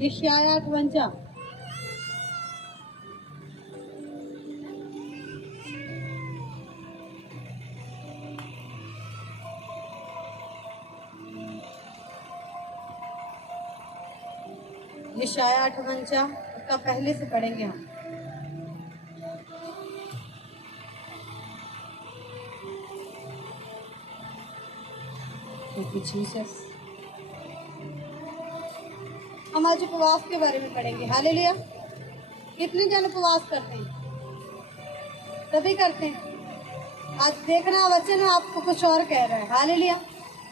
यशायाह 58। यशायाह 58 उसका पहले से पढ़ेंगे हम। जीसस, हम आज उपवास के बारे में पढ़ेंगे। हालेलुया। कितने जन उपवास करते हैं? सभी करते हैं। आज देखना वचन आपको कुछ और कह रहा है। हालेलुया।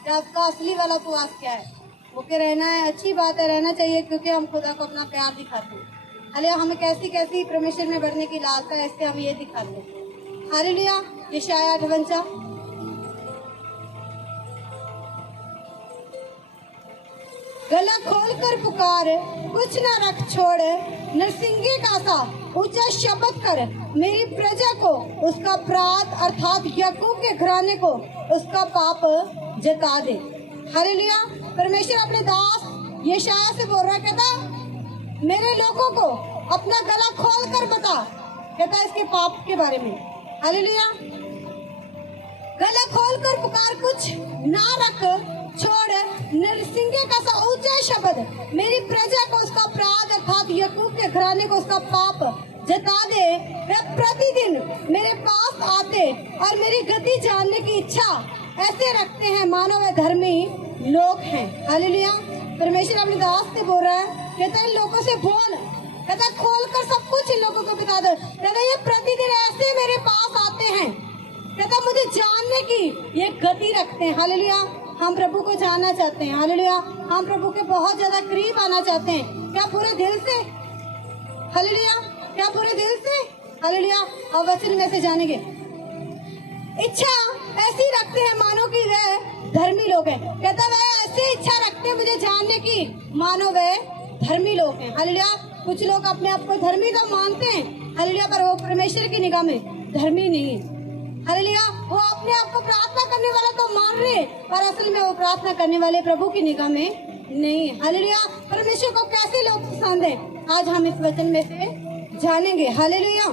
कि आपका असली वाला उपवास क्या है? भूखे रहना है, अच्छी बात है, रहना चाहिए, क्योंकि हम खुदा को अपना प्यार दिखाते हैं। हालेलुया। हमें कैसी कैसी परमेश्वर में बढ़ने की लालसा है, इससे हम ये दिखाते हैं। हालेलुया। यशायाह 58। गला खोल कर पुकार, कुछ न रख छोड़, नरसिंगे का सा ऊंचा शब्द कर, मेरी प्रजा को उसका अपराध अर्थात याकूब के घराने को उसका पाप जता दे। हालेलुया। परमेश्वर अपने दास यशायाह से बोल रहा है, कहता मेरे लोगों को अपना गला खोल कर बता, कहता इसके पाप के बारे में। हालेलुया। गला खोल कर पुकार, कुछ ना रख छोड़, नरसिंगे का सा ऊंचा शब्द, मेरी प्रजा को उसका अपराध अर्थात याकूब के घराने को उसका पाप जता दे। वे प्रतिदिन मेरे पास आते और मेरी गति जानने की इच्छा ऐसे रखते हैं मानो वे धर्मी लोग हैं। हालेलुया। परमेश्वर अपने दास से बोल रहा है, कहता इन लोगों से बोल, कहता खोल कर सब कुछ इन लोगों को बता दो। कहता ये प्रतिदिन ऐसे मेरे पास आते हैं, कहता मुझे जानने की ये गति रखते हैं। हालेलुया। हम प्रभु को जानना चाहते हैं। हालेलुया। हम प्रभु के बहुत ज्यादा करीब आना चाहते हैं। क्या पूरे दिल से? हालेलुया। क्या पूरे दिल से? हालेलुया। अब वचन में से जानेंगे। इच्छा ऐसी रखते हैं मानो कि वे धर्मी लोग हैं। कहता वह ऐसी इच्छा रखते हैं मुझे जानने की मानो वे धर्मी लोग हैं। हालेलुया। कुछ लोग अपने आप को धर्मी तो मानते हैं, हालेलुया, पर वो परमेश्वर की निगाह में धर्मी नहीं है। हालेलुया। वो अपने आप को प्रार्थना करने वाला तो मान रहे, पर असल में वो प्रार्थना करने वाले प्रभु की निगाह में नहीं है। हालेलुया। परमेश्वर को कैसे लोग पसंद है, आज हम इस वचन में से जानेंगे। हालेलुया।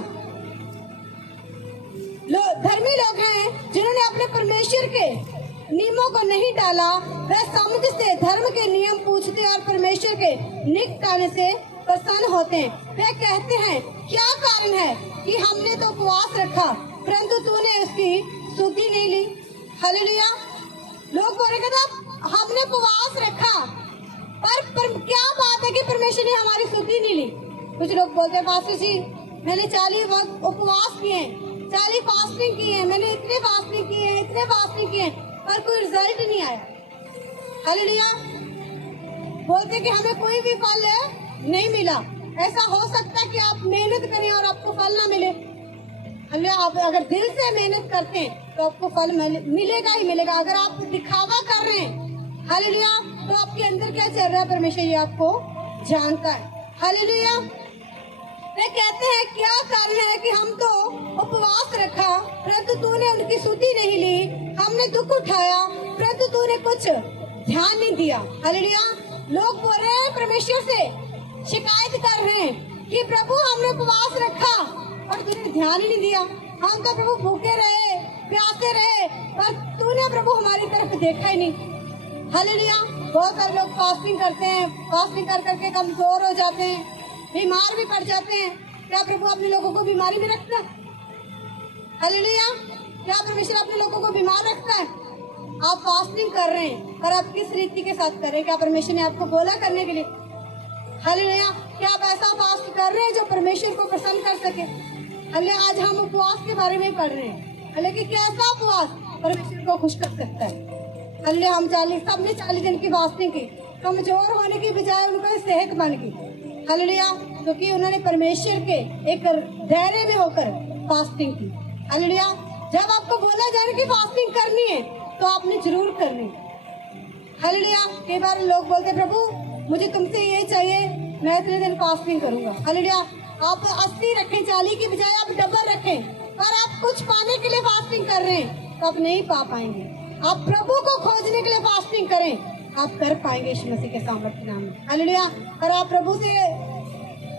धर्मी लोग हैं जिन्होंने अपने परमेश्वर के नियमों को नहीं टाला। वह समझ से धर्म के नियम पूछते और परमेश्वर के निकट आने से प्रसन्न होते हैं। वे कहते हैं क्या कारण है कि हमने तो उपवास रखा परंतु तूने उसकी सुधि नहीं ली। हालेलुया। लोग बोलेंगे था हमने उपवास रखा, पर क्या बात है कि परमेश्वर ने हमारी सुधि नहीं ली। कुछ लोग बोलते हैं पास्टर जी मैंने 40 वक्त उपवास किए, 40 फास्टिंग की है, मैंने इतने फास्टिंग किए हैं, इतने फास्टिंग किए हैं, पर कोई रिजल्ट नहीं आया। हालेलुया। बोलते कि हमें कोई भी फल नहीं मिला। ऐसा हो सकता है कि आप मेहनत करें और आपको फल ना मिले। हालेलुया। आप अगर दिल से मेहनत करते हैं तो आपको फल मिलेगा ही मिलेगा। अगर आप दिखावा कर रहे हैं, हालेलुया, तो आपके अंदर क्या चल रहा है परमेश्वर ये आपको जानता है। हालेलुया। वे कहते हैं क्या कारण है कि हम तो उपवास रखा परंतु तूने उनकी सुधि नहीं ली, हमने दुख उठाया परंतु तूने कुछ ध्यान नहीं दिया। हालेलुया। लोग बोल रहे हैं परमेश्वर से शिकायत कर रहे हैं कि प्रभु हमने उपवास रखा और तूने ध्यान ही नहीं दिया। हम तो प्रभु भूखे रहे, प्यासे रहे, पर तूने प्रभु हमारी तरफ देखा ही नहीं। हालेलुया। बहुत सारे लोग फास्टिंग करते हैं, फास्टिंग कर करके कमजोर हो जाते हैं, बीमार भी पड़ जाते हैं। क्या प्रभु अपने लोगों को बीमारी में रखता है? हालेलुया। क्या परमेश्वर अपने लोगों को बीमार रखता है? आप फास्टिंग कर रहे हैं, पर आप किस रीति के साथ कर रहे हैं? क्या परमेश्वर ने आपको बोला करने के लिए? हालेलुया। क्या आप ऐसा फास्ट कर रहे हैं जो परमेश्वर को प्रसन्न कर सके? हालेलुया। आज हम उपवास के बारे में पढ़ रहे हैं। हालांकि कैसा उपवास परमेश्वर को खुश कर सकता है? हालेलुया। हम 40 दिन की फास्टिंग की, कमजोर होने की बजाय उनको सेहत बन गई। हालेलुया। क्योंकि उन्होंने परमेश्वर के एक दायरे में होकर फास्टिंग की। हालेलुया। जब आपको बोला जाए कि फास्टिंग करनी है तो आपने जरूर करनी। हालेलुया। कई बार लोग बोलते प्रभु मुझे तुमसे ये चाहिए, मैं इतने दिन फास्टिंग करूंगा। हालेलुया। आप 80 रखें, 40 की बजाय आप डबल रखें, पर आप कुछ पाने के लिए फास्टिंग कर रहे हैं तो आप नहीं पा पाएंगे। आप प्रभु को खोजने के लिए फास्टिंग करें। आप कर पाएंगे यीशु मसीह के सामर्थ्य नाम में। हालेलुया। और आप प्रभु से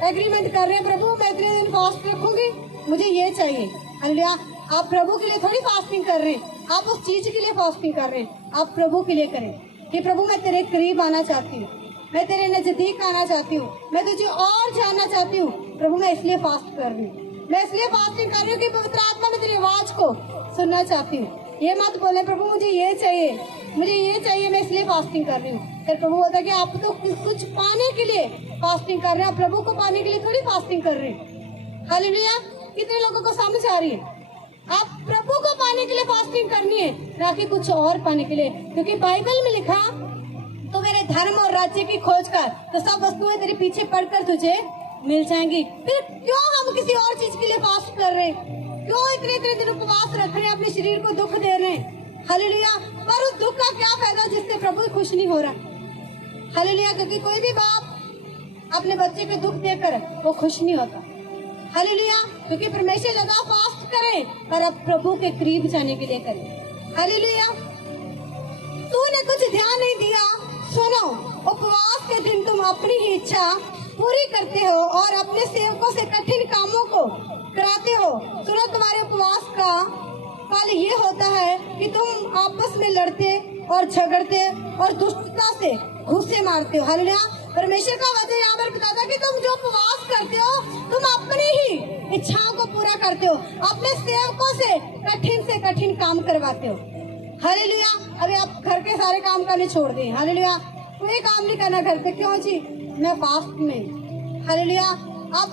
एग्रीमेंट कर रहे हैं, प्रभु मैं इतने दिन फास्ट रखूंगी, मुझे ये चाहिए। हालेलुया। आप प्रभु के लिए थोड़ी फास्टिंग कर रहे हैं, आप उस चीज के लिए फास्टिंग कर रहे हैं, आप प्रभु के लिए करें कि प्रभु मैं तेरे करीब आना चाहती हूँ, मैं तेरे नजदीक आना चाहती हूँ, मैं तुझे और जानना चाहती हूँ। प्रभु मैं इसलिए फास्ट कर रही हूँ, मैं इसलिए फास्टिंग कर रही हूँ कि पवित्र आत्मा में तेरी आवाज को सुनना चाहती हूँ। ये मत बोले प्रभु मुझे ये चाहिए, मुझे ये चाहिए, मैं इसलिए फास्टिंग कर रही हूँ। फिर प्रभु बोलता है कि आप तो कुछ पाने के लिए फास्टिंग कर रहे हैं, प्रभु को पाने के लिए थोड़ी फास्टिंग कर रहे हैं। हालेलुया। कितने लोगों को समझ आ रही है? आप प्रभु को पाने के लिए फास्टिंग करनी है, ना कि कुछ और पाने के लिए, क्योंकि बाइबल में लिखा तो मेरे धर्म और राज्य की खोज कर तो सब वस्तुएं तेरे पीछे पड़कर तुझे मिल जाएंगी। फिर क्यों हम किसी और चीज के लिए फास्ट कर रहे हैं? क्यों इतने इतने दिन उपवास रख रहे हैं, अपने शरीर को दुख दे रहे हैं? हालेलुया। पर उस दुख का क्या फायदा जिससे प्रभु खुश नहीं हो रहा? हालेलुया। क्योंकि कोई भी बाप अपने बच्चे को दुख देकर वो खुश नहीं होता। हालेलुया। क्योंकि परमेश्वर ज्यादा फास्ट करे पर अब प्रभु के करीब जाने के लिए करे। हालेलुया। तूने कुछ ध्यान नहीं दिया, सुनो, उपवास के दिन तुम अपनी ही इच्छा पूरी करते हो और अपने सेवकों से कठिन कामों को कराते हो। सुनो, तुम्हारे उपवास का फल ये होता है कि तुम आपस में लड़ते और झगड़ते और दुष्टता से घुस्से मारते हो। हालेलुया। परमेश्वर का वचन यहाँ पर बताता है कि तुम जो उपवास करते हो तुम अपनी ही इच्छाओं को पूरा करते हो, अपने सेवकों से कठिन काम करवाते हो। हालेलुया। अभी आप घर के सारे काम करने छोड़ दें। हालेलुया। कोई काम नहीं करना घर पे, क्यों जी? मैं फास्ट में। हालेलुया। अब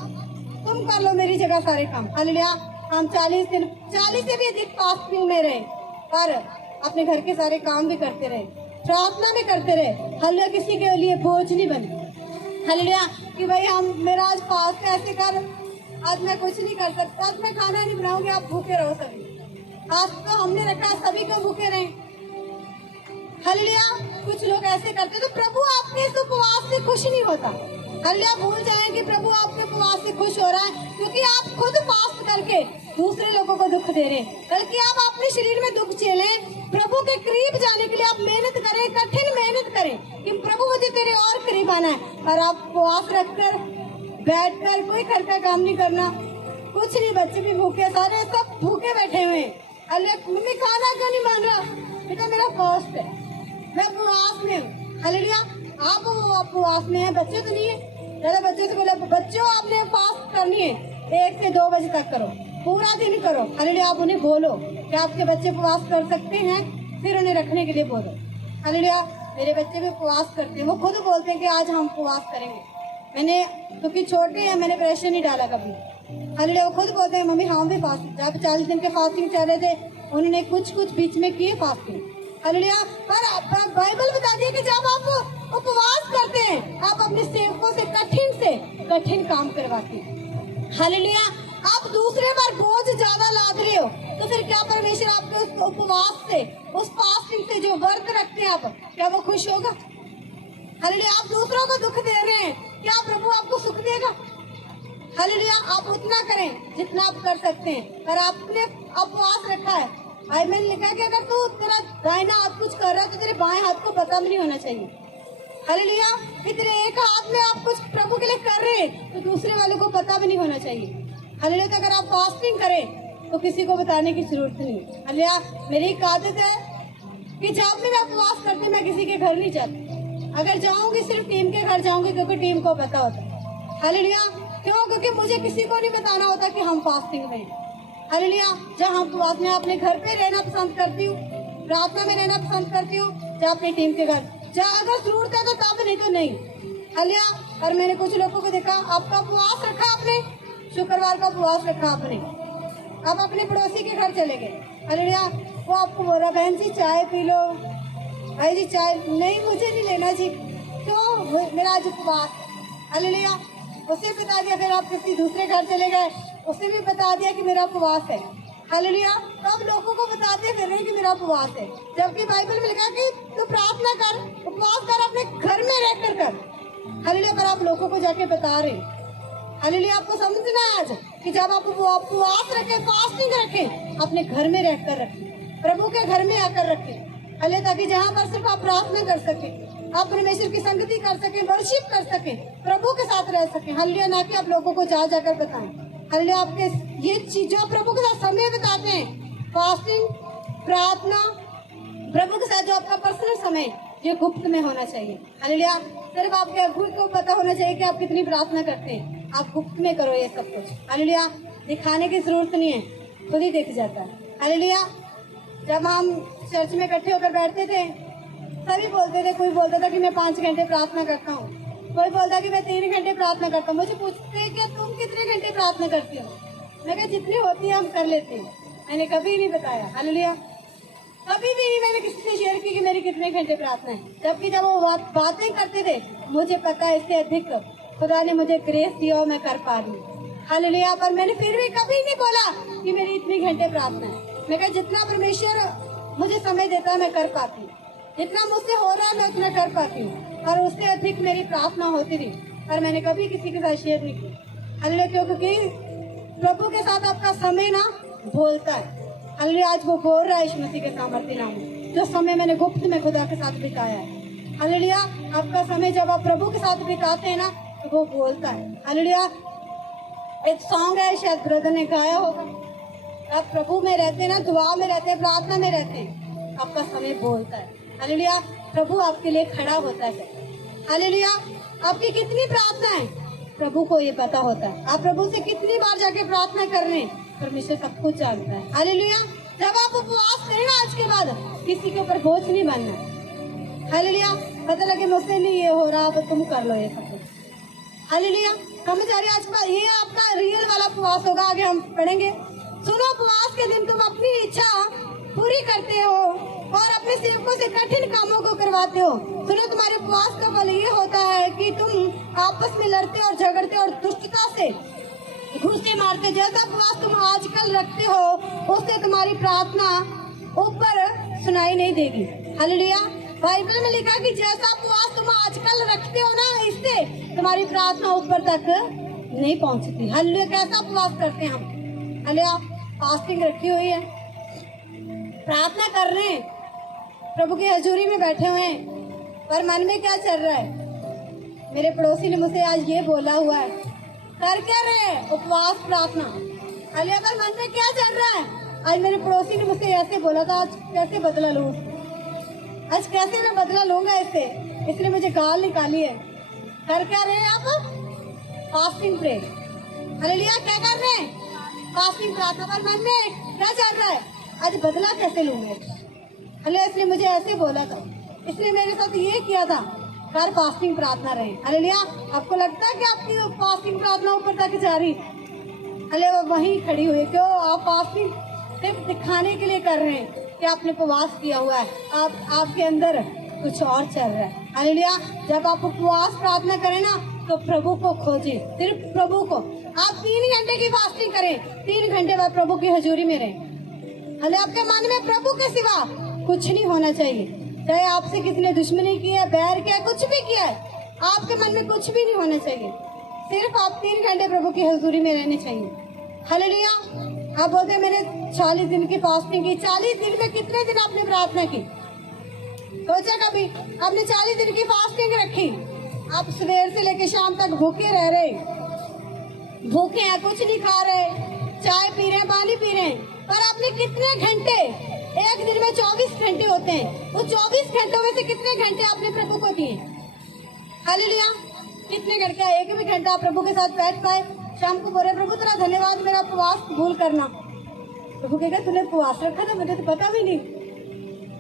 तुम कर लो मेरी जगह सारे काम। हालेलुया। हम 40 दिन 40 से भी अधिक फास्टिंग में रहे, पर अपने घर के सारे काम भी करते रहे, प्रार्थना भी करते रहे। हालेलुया। किसी के लिए बोझ नहीं बने। हालेलुया। कि भाई हम मेरा आज फास्ट है, ऐसे कर, आज मैं कुछ नहीं कर सकता, आज मैं खाना नहीं बनाऊंगी, आप भूखे रहो सभी। आज तो हमने रखा है सभी को भूखे रहे। हालेलुया। कुछ लोग ऐसे करते तो प्रभु आपके इस उपवास से खुश नहीं होता। हालेलुया। भूल जाए कि प्रभु आपके उपवास से खुश हो रहा है, क्योंकि आप खुद फास्ट करके दूसरे लोगों को दुख दे रहे हैं। बल्कि आप अपने शरीर में दुख झेलें, प्रभु के करीब जाने के लिए आप मेहनत करें, कठिन मेहनत करें कि प्रभु मुझे तेरे और करीब आना है। और आप उपवास रखकर बैठकर कोई घर का काम नहीं करना, कुछ नहीं, बच्चे भी भूखे, सारे सब भूखे बैठे हुए हैं। हालेलुया। मम्मी खाना क्यों नहीं मान रहा? बेटा मेरा फास्ट है, मैं उपवास में हूँ। हालेलुया। आप उपवास में हैं, बच्चे तो नहीं है। ज्यादा बच्चों से बोला बच्चों आपने फास्ट करनी है, 1 से 2 बजे तक करो, पूरा दिन करो। हालेलुया। आप उन्हें बोलो कि आपके बच्चे उपवास कर सकते हैं, फिर उन्हें रखने के लिए बोलो। हालेलुया। मेरे बच्चे भी उपवास करते हैं, वो खुद बोलते हैं कि आज हम उपवास करेंगे। मैंने, क्योंकि छोटे हैं, मैंने प्रेशर नहीं डाला कभी। हालेलुया। वो खुद बोलते हैं मम्मी हम भी फास्ट, जब 40 दिन के फास्टिंग चल रहे थे उन्होंने कुछ बीच में किए फास्टिंग। हालेलुया। पर बाइबल बता दिया कि जब आप उपवास करते हैं आप अपने सेवकों से कठिन काम करवाते हैं। हालेलुया। आप दूसरे पर बोझ ज्यादा लाद रहे हो, तो फिर क्या परमेश्वर आपके उस उपवास से, उस फास्टिंग से जो व्रत रखते हैं आप, क्या वो खुश होगा? हालेलुया। आप दूसरों को दुख दे रहे हैं, क्या प्रभु आपको सुख देगा? हालेलुया। आप उतना करें जितना आप कर सकते हैं, और आपने उपवास रखा है। बाइबल में लिखा है कि अगर तू तेरा दाहिना हाथ कुछ कर रहा है तो तेरे बाएं हाथ को पता भी नहीं होना चाहिए। हालेलुया। इतने एक हाथ में आप कुछ प्रभु के लिए कर रहे हैं तो दूसरे वालों को पता भी नहीं होना चाहिए। हालेलुया। तो अगर आप फास्टिंग करें तो किसी को बताने की जरूरत नहीं। हालेलुया। मेरी एक आदत है कि जब भी मैं उपवास करती मैं किसी के घर नहीं जाती, अगर जाऊंगी सिर्फ टीम के घर जाऊंगी, क्योंकि टीम को पता होता है। हालेलुया। क्यों? क्योंकि मुझे किसी को नहीं बताना होता कि हम फास्टिंग में। हालेलुया। जहाँ उपवास में अपने घर पे रहना पसंद करती हूँ, प्रार्थना में रहना पसंद करती हूँ, जहाँ अपनी टीम के घर, जहाँ अगर जरूरत है तो तब, नहीं तो नहीं। हालेलुया। और मैंने कुछ लोगों को देखा, आपका उपवास रखा आपने, शुक्रवार का उपवास रखा आपने, आप अपने पड़ोसी के घर चले गए। हालेलुया। वो आपको बोल रहा बहन जी चाय पी लो, भाई जी चाय नहीं, मुझे नहीं लेना जी, क्यों? मेरा आज उपवास। हालेलुया। उसे बता दिया, फिर आप किसी दूसरे घर चले गए, उसे भी बता दिया कि मेरा उपवास है। हालेलुया। तो अब लोगों को बताते फिर रहे कि मेरा उपवास है, जबकि बाइबल में लिखा कि तू प्रार्थना कर, उपवास कर, अपने घर में रहकर कर। हालेलुया। पर आप लोगों को जाके बता रहे। हालेलुया। आपको समझना है आज कि जब आप उपवास रखें, फास्टिंग रखें, अपने घर में रहकर रखें, प्रभु के घर में आकर रखें। हालेलुया। ताकि जहाँ पर सिर्फ आप प्रार्थना कर सके, आप परमेश्वर की संगति कर सके, वर्शिप कर सके, प्रभु के साथ रह सके। हालेलुया, ना कि आप लोगों को जा जाकर बताएं। हालेलुया, आपके ये चीज जो प्रभु के साथ समय बिताते हैं, फास्टिंग, प्रार्थना, प्रभु के साथ जो आपका पर्सनल समय, ये गुप्त में होना चाहिए। हालेलुया, सिर्फ आपके अगुए को पता होना चाहिए कि आप कितनी प्रार्थना करते हैं। आप गुप्त में करो ये सब कुछ। हालेलुया, दिखाने की जरूरत नहीं है, खुद ही दिख जाता है। हालेलुया, जब हम चर्च में इकट्ठे होकर बैठते थे, सभी बोलते थे, कोई बोलता था कि मैं 5 घंटे प्रार्थना करता हूँ, कोई बोलता कि मैं 3 घंटे प्रार्थना करता हूँ। मुझे पूछते कि तुम कितने घंटे प्रार्थना करती हो? मैं कहा जितनी होती है हम कर लेते हैं। मैंने कभी नहीं बताया। हालेलुया, कभी भी नहीं मैंने किसी से शेयर की कि मेरी कितने घंटे प्रार्थना है। जबकि जब वो बातें करते थे, मुझे पता है इससे अधिक खुदा ने मुझे ग्रेस दिया और मैं कर पा रही हूँ। हालेलुया, पर मैंने फिर भी कभी नहीं बोला कि मेरी इतनी घंटे प्रार्थना है। मैं कहा जितना परमेश्वर मुझे समय देता है मैं कर पाती हूँ, जितना मुझसे हो रहा है मैं उतना कर पाती हूँ, और उससे अधिक मेरी प्रार्थना होती थी। पर मैंने कभी किसी के साथ शेयर नहीं की। हालेलुया, क्योंकि प्रभु के साथ आपका समय ना बोलता है। हालेलुया, आज वो बोल रहा है यीशु मसीह के सामर्थ्य नाम में। जो समय मैंने गुप्त में खुदा के साथ बिताया है, हालेलुया, आपका समय जब आप प्रभु के साथ बिताते हैं ना, तो वो बोलता है। हालेलुया, एक सॉन्ग है, शायद ब्रदर ने गाया होगा, आप प्रभु में रहते हैं ना, दुआ में रहते हैं, प्रार्थना में रहते हैं, आपका समय बोलता है। हालेलुया, प्रभु आपके लिए खड़ा होता है। हालेलुया, आपकी कितनी प्रार्थना है प्रभु को ये पता होता है। आप प्रभु से कितनी बार जाके प्रार्थना कर रहे हैं, परमेश्वर सब कुछ जानता है। हालेलुया, जब आप उपवास करें ना, आज के बाद किसी के ऊपर बोझ नहीं बनना। हालेलुया, पता लगे मुझसे नहीं ये हो रहा, अब तुम कर लो ये सब कुछ। हालेलुया, समझ आ रही है? आज का ये आपका रियल वाला उपवास होगा, आगे हम पढ़ेंगे। सुनो, उपवास के दिन तुम अपनी इच्छा पूरी करते हो और अपने सेवकों से कठिन कामों को करवाते हो। सुनो, तुम्हारे उपवास का फल ये होता है कि तुम आपस में लड़ते और झगड़ते और दुष्टता से घुसे मारते। जैसा उपवास तुम आजकल रखते हो, उससे तुम्हारी प्रार्थना ऊपर सुनाई नहीं देगी। हालेलुया, बाइबल में लिखा कि जैसा उपवास तुम आजकल रखते हो ना, इससे तुम्हारी प्रार्थना ऊपर तक नहीं पहुंचती। हालेलुया, कैसा उपवास करते हैं हम? हालेलुया, फास्टिंग रखी हुई है, प्रार्थना कर रहे हैं, प्रभु की हजूरी में बैठे हुए हैं, पर मन में क्या चल रहा है? मेरे पड़ोसी ने मुझसे आज ये बोला हुआ है, कर क्या रहे? उपवास, प्रार्थना। हालेलुया, पर मन में क्या चल रहा है? आज मेरे पड़ोसी ने मुझसे ऐसे बोला था, आज कैसे बदला लूं? आज कैसे मैं बदला लूंगा इससे? इसलिए मुझे गाल निकाली है। कर क्या रहे हैं आप? Fasting pray. हालेलुया, क्या कर रहे हैं? फास्टिंग प्रार्थना। पर मन में क्या चल रहा है? आज बदला कैसे लूंगे? हालेलुया, इसलिए मुझे ऐसे बोला था, इसलिए मेरे साथ ये किया था, कर फास्टिंग प्रार्थना रहे। हालेलुया, आपको लगता है कि आपकी फास्टिंग प्रार्थना ऊपर तक जा रही? हालेलुया, वहीं खड़ी हुई। क्यों? आप फास्टिंग सिर्फ दिखाने के लिए कर रहे हैं कि आपने उपवास किया हुआ है, आपके अंदर कुछ और चल रहा है। हालेलुया, जब आप उपवास प्रार्थना करें ना, तो प्रभु को खोजें, सिर्फ प्रभु को। आप 3 घंटे की फास्टिंग करें, 3 घंटे बाद प्रभु की हजूरी में रहें। हालेलुया, आपके मन में प्रभु के सिवा कुछ नहीं होना चाहिए। चाहे आपसे किसी ने दुश्मनी की है, बैर किया, कुछ भी किया है, आपके मन में कुछ भी नहीं होना चाहिए। सिर्फ आप 3 घंटे प्रभु की हजूरी में रहने चाहिए। हालेलुया, आप बोलते हैं मैंने 40 दिन की फास्टिंग की। 40 दिन में कितने दिन आपने प्रार्थना की? सोचा कभी? आपने 40 दिन की फास्टिंग रखी, आप सवेर से लेकर शाम तक भूखे रह रहे, भूखे हैं, कुछ नहीं खा रहे, चाय पी रहे हैं, पानी पी रहे हैं, पर आपने कितने घंटे? एक दिन में 24 घंटे होते हैं, वो 24 घंटों में से कितने घंटे आपने प्रभु को दिए? हालेलुया, कितने घंटे? एक भी घंटा आप प्रभु के साथ बैठ पाए? शाम को बोले प्रभु तेरा धन्यवाद, मेरा उपवास कबूल करना। प्रभु कहेगा तूने उपवास रखा था, मुझे तो पता भी नहीं।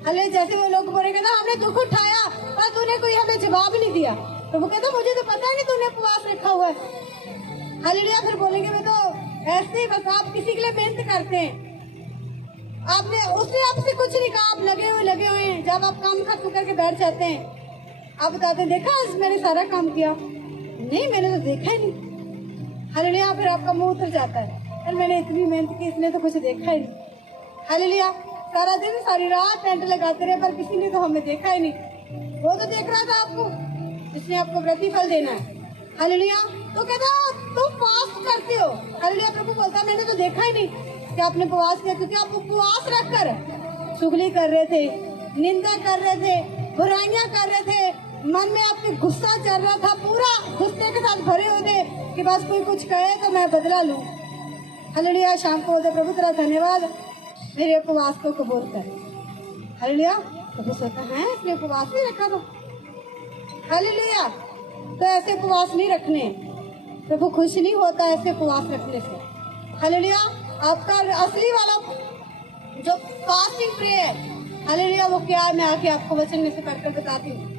हालेलुया, जैसे वो लोग बोलेंगे ना हमने दुख उठाया पर तूने कोई हमें जवाब नहीं दिया। प्रभु कहता मुझे तो पता नहीं तूने उपवास रखा हुआ है। हालेलुया, फिर बोलेंगे मैं तो ऐसे ही, बस आप किसी के लिए मेहनत करते हैं, आपने उसने आपसे कुछ नहीं कहा, आप लगे हुए हैं। जब आप काम खत्म करके बैठ जाते हैं, आप बताते हैं देखा आज मैंने सारा काम किया? नहीं, मैंने तो देखा ही नहीं। हालेलुया, फिर आपका मुंह उतर जाता है, फिर मैंने इतनी मेहनत की, इसने तो कुछ देखा ही नहीं। हालेलुया, सारा दिन सारी रात टेंट लगाते रहे, पर किसी ने तो हमें देखा ही नहीं। वो तो देख रहा था आपको, जिसने आपको प्रतिफल देना है। हालेलुया, तो कहता तुम फास्ट करते हो। हालेलुया, प्रभु बोलता मैंने तो देखा ही नहीं कि आपने उपवास किया, क्योंकि आप उपवास रखकर चुगली कर रहे थे, निंदा कर रहे थे, बुराइयां कर रहे थे, मन में आपके गुस्सा चल रहा था, पूरा गुस्से के साथ भरे हुए थे कि बस कोई कुछ कहे तो मैं बदला लूं। हालेलुया। शाम को बोलते प्रभु तेरा धन्यवाद, मेरे उपवास को कबूल कर। हालेलुया। प्रभु सोचता है इसने उपवास नहीं रखा तो। हालेलुया। तो ऐसे उपवास नहीं रखने, प्रभु खुश नहीं होता ऐसे उपवास रखने से। हालेलुया। आपका असली वाला जो फास्टिंग प्रे है, हालेलुया, वो क्या है मैं आके आपको वचन में से पढ़कर बताती हूँ।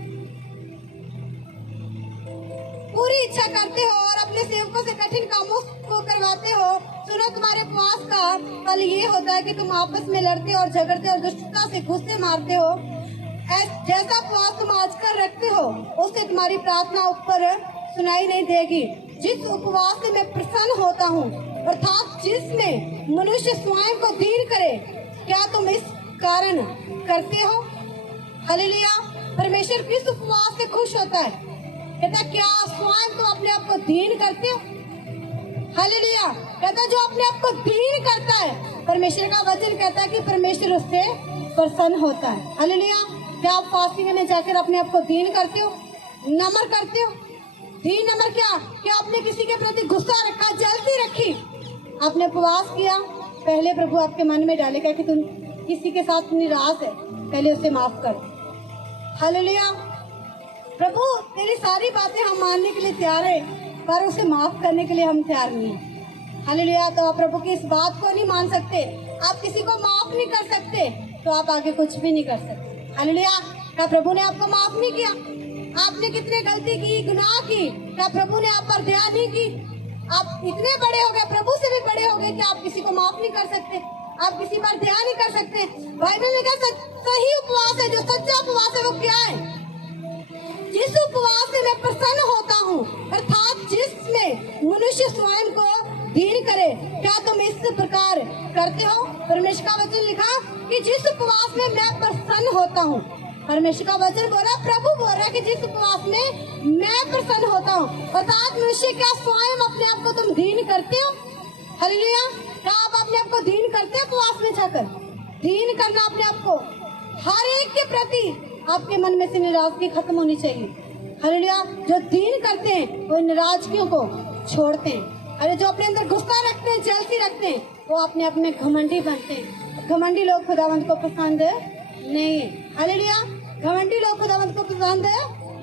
पूरी इच्छा करते हो और अपने सेवकों से कठिन कामों को करवाते हो। सुनो, तुम्हारे उपवास का फल ये होता है कि तुम आपस में लड़ते और झगड़ते और दुष्टता से गुस्से मारते हो। जैसा उपवास तुम आजकल रखते हो उससे तुम्हारी प्रार्थना ऊपर सुनाई नहीं देगी। जिस उपवास से मैं प्रसन्न होता हूँ, अर्थात जिसमें मनुष्य स्वयं को दीन करे, क्या तुम इस कारण करते हो? हालेलुया। परमेश्वर किस उपवास से खुश होता है? कहता क्या स्वयं तुम अपने आप को दीन करते हो? हालेलुया। कहता जो अपने आप को दीन करता है, परमेश्वर का वचन कहता है कि परमेश्वर उससे प्रसन्न होता है। हालेलुया। क्या आप फास्टिंग में जाकर अपने आप को दीन करते हो, नम्र करते हो? दीन नम्र क्या आपने किसी के प्रति गुस्सा रखा, जल्दी रखी, आपने उपवास किया, पहले प्रभु आपके मन में डालेगा कि तुम किसी के साथ निराश है, पहले उसे माफ कर। हालेलुया। प्रभु तेरी सारी बातें हम मानने के लिए तैयार है, पर उसे माफ करने के लिए हम तैयार नहीं है। हालेलुया। तो आप प्रभु की इस बात को नहीं मान सकते, आप किसी को माफ नहीं कर सकते, तो आप आगे कुछ भी नहीं कर सकते। हालेलुया। क्या प्रभु ने आपको माफ नहीं किया? आपने कितने गलती की, गुनाह की, क्या प्रभु ने आप पर दया नहीं की? आप इतने बड़े हो गए, प्रभु से भी बड़े हो गए कि आप किसी को माफ नहीं कर सकते, आप किसी पर दया नहीं कर सकते। बाइबल में क्या सही उपवास है, जो सच्चा उपवास है वो क्या है? जिस उपवास से मैं प्रसन्न होता हूँ, अर्थात जिसमें मनुष्य स्वयं को दीन करे, क्या तुम इस प्रकार करते हो? परमेश्वर का वचन लिखा कि जिस उपवास में मैं प्रसन्न होता हूँ, परमेश्वर का वचन बोल रहा, प्रभु बोल रहा कि जिस उपवास में मैं प्रसन्न होता हूँ, अर्थात मनुष्य क्या स्वयं अपने आप को तुम दीन करते हो? हालेलुया। क्या आप अपने आप को दीन करते हो? उपवास में जाकर दीन करना अपने आप को, हर एक के प्रति आपके मन में से नाराजगी खत्म होनी चाहिए। हालेलुया। जो दीन करते हैं वो नाराजगियों को छोड़ते हैं। अरे जो अपने अंदर गुस्सा रखते हैं, जलती रखते हैं, वो अपने आप में घमंडी बनते हैं। घमंडी लोग खुदावंत को पसंद नहीं है। हालेलुया। घमंडी लोग खुदावंत को पसंद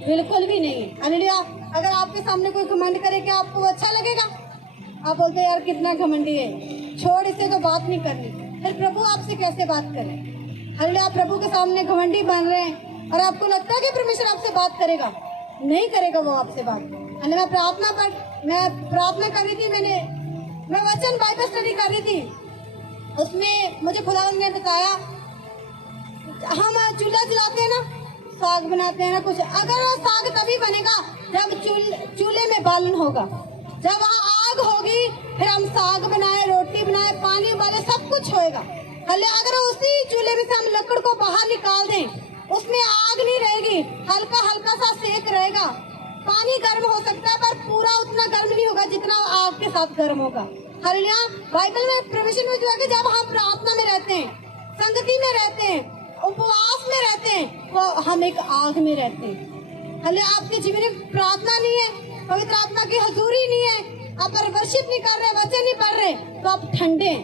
बिल्कुल भी नहीं है। हालेलुया। अगर आपके सामने कोई घमंड करे, क्या आपको अच्छा लगेगा? आप बोलते हैं यार कितना घमंडी है, छोड़, इससे तो बात नहीं करनी। फिर प्रभु आपसे कैसे बात करे? हालेलुया। प्रभु के सामने घमंडी बन रहे हैं और आपको लगता है कि परमेश्वर आपसे बात करेगा? नहीं करेगा वो आपसे बात। मैं प्रार्थना कर रही थी, मैं वचन बाइबल स्टडी कर रही थी, उसमें मुझे खुदावंद ने बताया, हम चूल्हा जलाते हैं ना, साग बनाते हैं ना कुछ, अगर वो साग तभी बनेगा जब चूल्हे में बालन होगा, जब वहाँ आग होगी, फिर हम साग बनाए, रोटी बनाए, पानी उबाले, सब कुछ होएगा। अगर उसी चूल्हे में से हम लकड़ को बाहर निकाल दें, उसमें आग नहीं रहेगी, हल्का हल्का सा सेक रहेगा, पानी गर्म हो सकता है पर पूरा उतना गर्म नहीं होगा जितना आग के साथ गर्म होगा। हालेलुया। बाइबल में परमेश्वर में जो है कि जब हम प्रार्थना में रहते हैं, संगति में रहते हैं, उपवास में रहते हैं, वो हम एक आग में रहते हैं। हालेलुया। आपके जीवन में प्रार्थना नहीं है, पवित्र आत्मा की हजूरी नहीं है, आप वर्शिप नहीं कर रहे, वचन नहीं पढ़ रहे, तो आप ठंडे हैं।